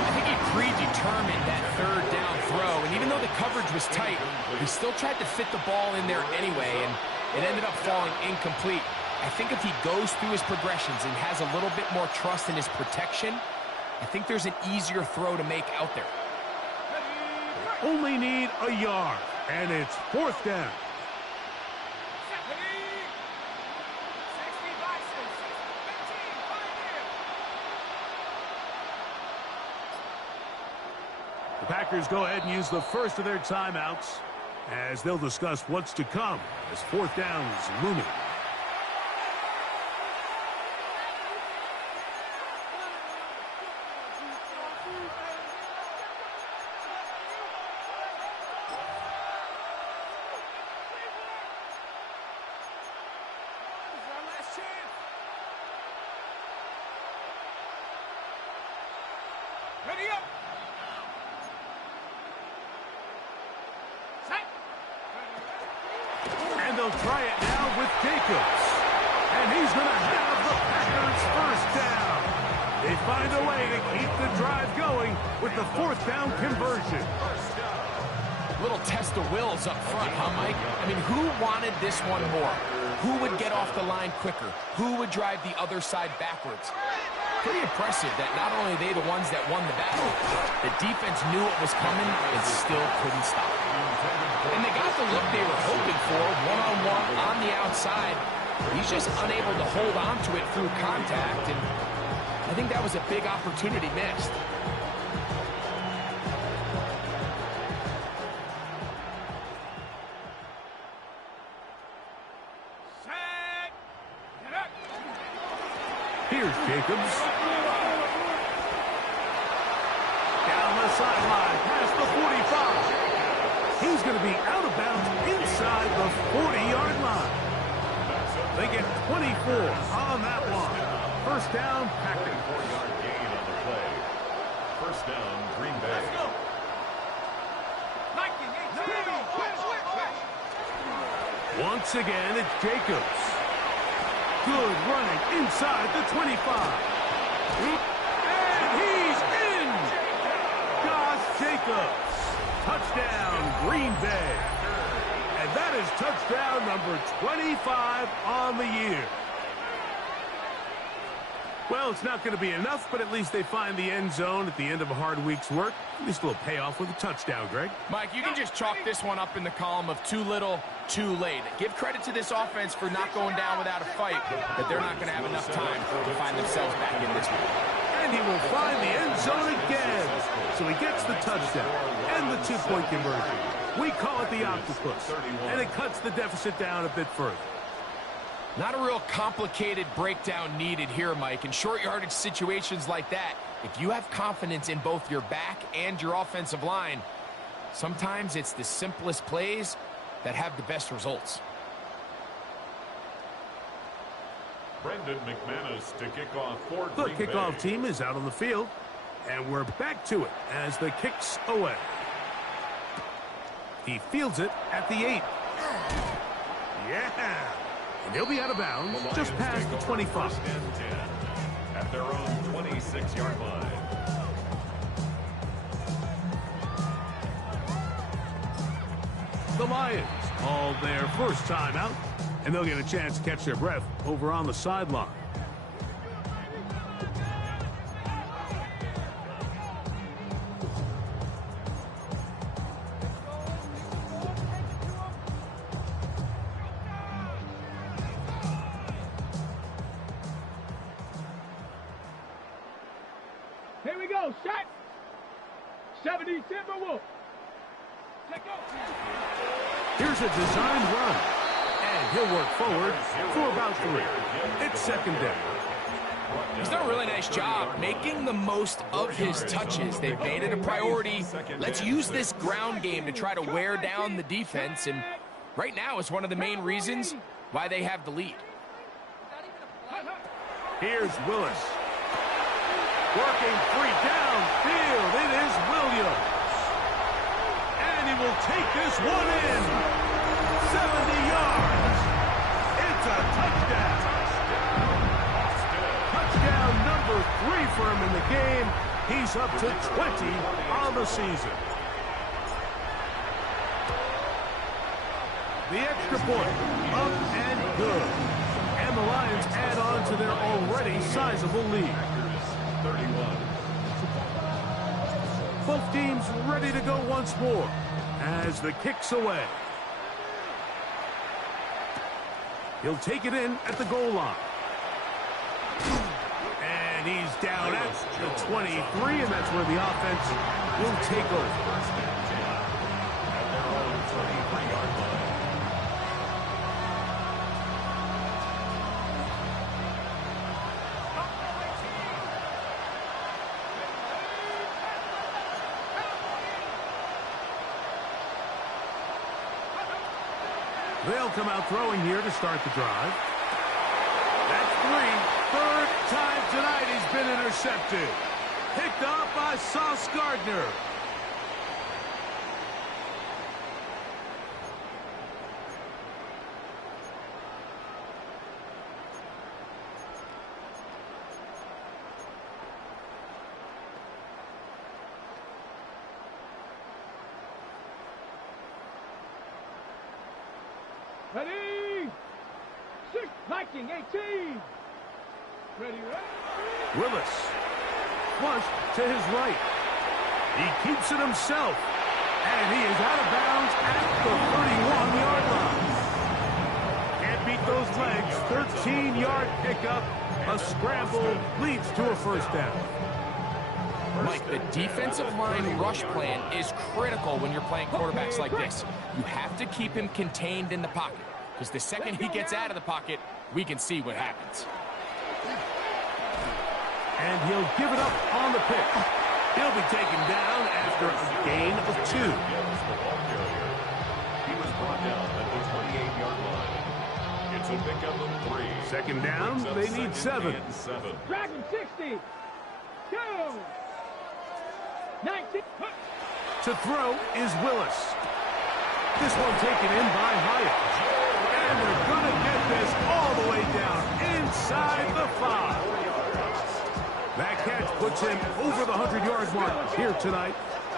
I think he predetermined that 3rd down throw, and even though the coverage was tight, he still tried to fit the ball in there anyway, and it ended up falling incomplete. I think if he goes through his progressions and has a little bit more trust in his protection, I think there's an easier throw to make out there. Only need a yard, and it's 4th down. The Packers go ahead and use the first of their timeouts as they'll discuss what's to come as 4th down is looming. Ready up. And they'll try it now with Jacobs. And he's going to have the Packers 1st down. They find a way to keep the drive going with the 4th down conversion. Little test of wills up front, huh, Mike? I mean, who wanted this one more? Who would get off the line quicker? Who would drive the other side backwards? Pretty impressive that not only are they the ones that won the battle, the defense knew it was coming and still couldn't stop it. And they got the look they were hoping for, one-on-one on the outside. He's just unable to hold on to it through contact, and I think that was a big opportunity missed. Here's Jacobs. Down the sideline, past the 45. He's going to be out of bounds inside the 40-yard line. They get 24 on that one. 1st down, Packers. 4-yard gain on the play. 1st down, Green Bay. Let's go. Once again, it's Jacobs. Good running inside the 25. And he's in! Josh Jacobs. Touchdown, Green Bay. And that is touchdown number 25 on the year. Well, it's not going to be enough, but at least they find the end zone at the end of a hard week's work. At least a little payoff with a touchdown, Greg. Mike, you can just chalk this one up in the column of too little, too late. Give credit to this offense for not going down without a fight, but they're not going to have enough time to find themselves back in this one. And he will find the end zone again. So he gets the touchdown and the 2-point conversion. We call it the octopus, and it cuts the deficit down a bit further. Not a real complicated breakdown needed here, Mike. In short yardage situations like that, If you have confidence in both your back and your offensive line, sometimes it's the simplest plays that have the best results. Brendan McManus to kick off for The Green Bay. kickoff team is out on the field, and we're back to it as the kick's away. He fields it at the 8. Yeah! And he'll be out of bounds just past the 25. First and 10 at their own 26-yard line. The Lions all their first time out, and they'll get a chance to catch their breath over on the sideline. Here we go, shot. 70 Timberwolves. Take off. Here's a designed run, and he'll work forward for about 3. It's second down. He's done a really nice job making the most of his touches. They've made it a priority. Let's use this ground game to try to wear down the defense, and right now is one of the main reasons why they have the lead. Here's Willis. Working free downfield. It is Williams. And he will take this one in. 70 yards. It's a touchdown. Touchdown number 3 for him in the game. He's up to 20 on the season. The extra point, up and good. And the Lions add on to their already sizable lead. 31. Both teams ready to go once more as the kick's away. He'll take it in at the goal line. And he's down at the 23, and that's where the offense will take over. First and 10 at their own 23-yard line. They'll come out throwing here to start the drive. That's 3. Third time tonight he's been intercepted. Picked off by Sauce Gardner. Ready? 6, Viking, 18. Ready, ready. Willis. Flush to his right. He keeps it himself. And he is out of bounds at the 31-yard line. Can't beat those legs. 13-yard pickup. A scramble leads to a first down. Mike, the defensive line rush plan is critical when you're playing quarterbacks like this. You have to keep him contained in the pocket, because the second he gets out of the pocket, we can see what happens. And he'll give it up on the pick. He'll be taken down after a gain of 2. He was brought down at the 28-yard line. It's a pickup of 3. Second down, they need 7. Dragon, 60. 2. 19. To throw is Willis. This one taken in by Hyatt. And they're going to get this all the way down inside the 5. That catch puts him over the 100-yard mark here tonight.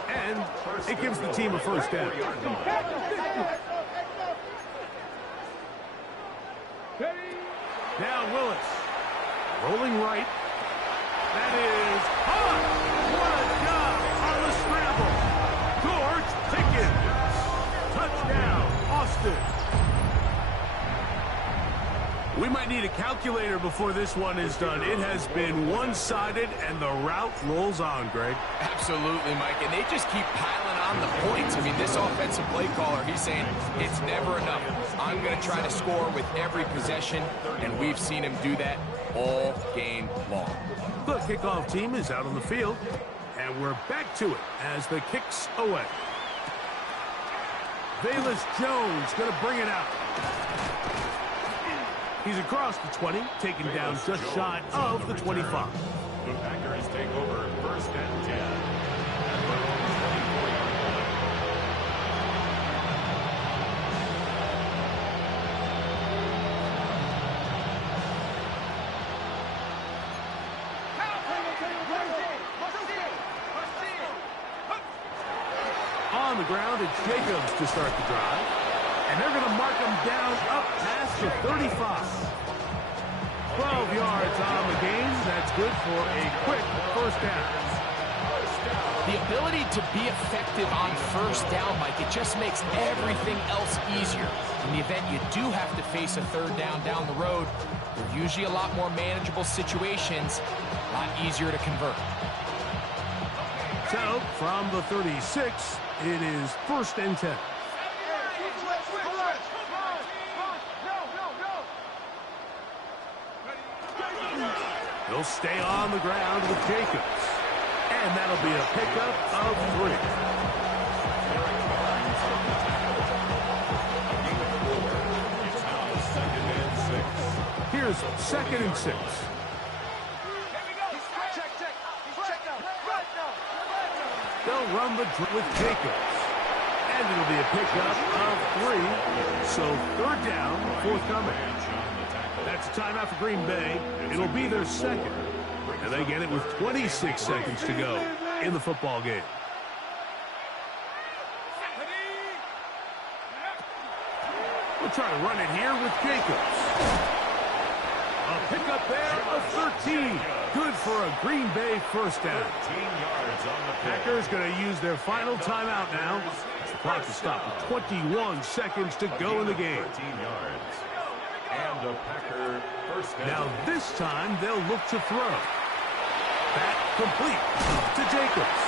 And it gives the team a first down. Now Willis. Rolling right. That is hot. What a job on the scramble. George Pickens. Touchdown, Austin. We might need a calculator before this one is done. It has been one-sided, and the route rolls on, Greg. Absolutely, Mike, and they just keep piling on the points. I mean, this offensive play caller, he's saying it's never enough. I'm going to try to score with every possession, and we've seen him do that all game long. The kickoff team is out on the field, and we're back to it as the kick's away. Velus Jones going to bring it out. He's across the 20, taken down just shy of the 25. The Packers take over 1st and 10. On the ground, it's Jacobs to start the drive. And they're going to mark him down up past the 35. 12 yards on the game. That's good for a quick first down. The ability to be effective on first down, Mike, it just makes everything else easier. In the event you do have to face a third down the road, they're usually a lot more manageable situations, a lot easier to convert. So, from the 36, it is 1st and 10. He'll stay on the ground with Jacobs. And that'll be a pickup of 3. Here's 2nd and 6. They'll run the drill with Jacobs. And it'll be a pickup of 3. So 3rd down, forthcoming. That's a timeout for Green Bay. It'll be their 2nd. And they get it with 26 seconds to go in the football game. We'll try to run it here with Jacobs. A pickup there of 13. Good for a Green Bay first down. 13 yards on the Packers going to use their final timeout now. The clock to stop with 21 seconds to go in the game. 13 yards. And a Packer first down. Now this time they'll look to throw. That complete to Jacobs.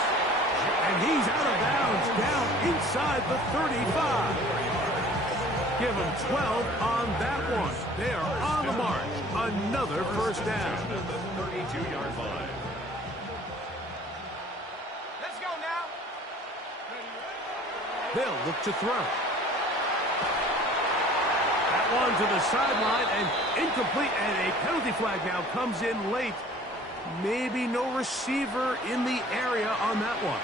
And he's out of bounds down inside the 35. Give him 12 on that one. They are on the march. Another first down. At the 32-yard line. Let's go now. They'll look to throw. That one to the sideline and incomplete, and a penalty flag now comes in late. Maybe no receiver in the area on that one.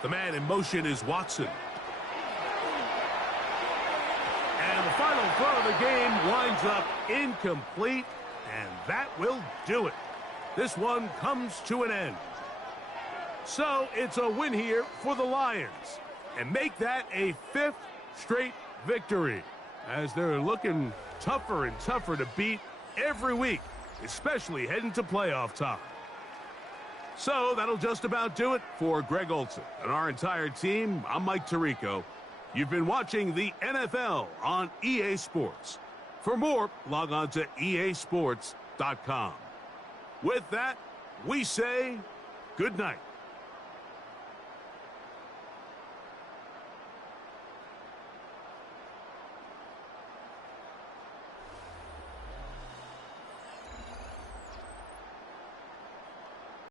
The man in motion is Watson. And the final throw of the game winds up incomplete, and that will do it. This one comes to an end. So it's a win here for the Lions, and make that a 5th straight victory, as they're looking tougher and tougher to beat every week, especially heading to playoff time. So that'll just about do it for Greg Olson and our entire team. I'm Mike Tirico. You've been watching the NFL on EA Sports. For more, log on to easports.com. With that, we say good night.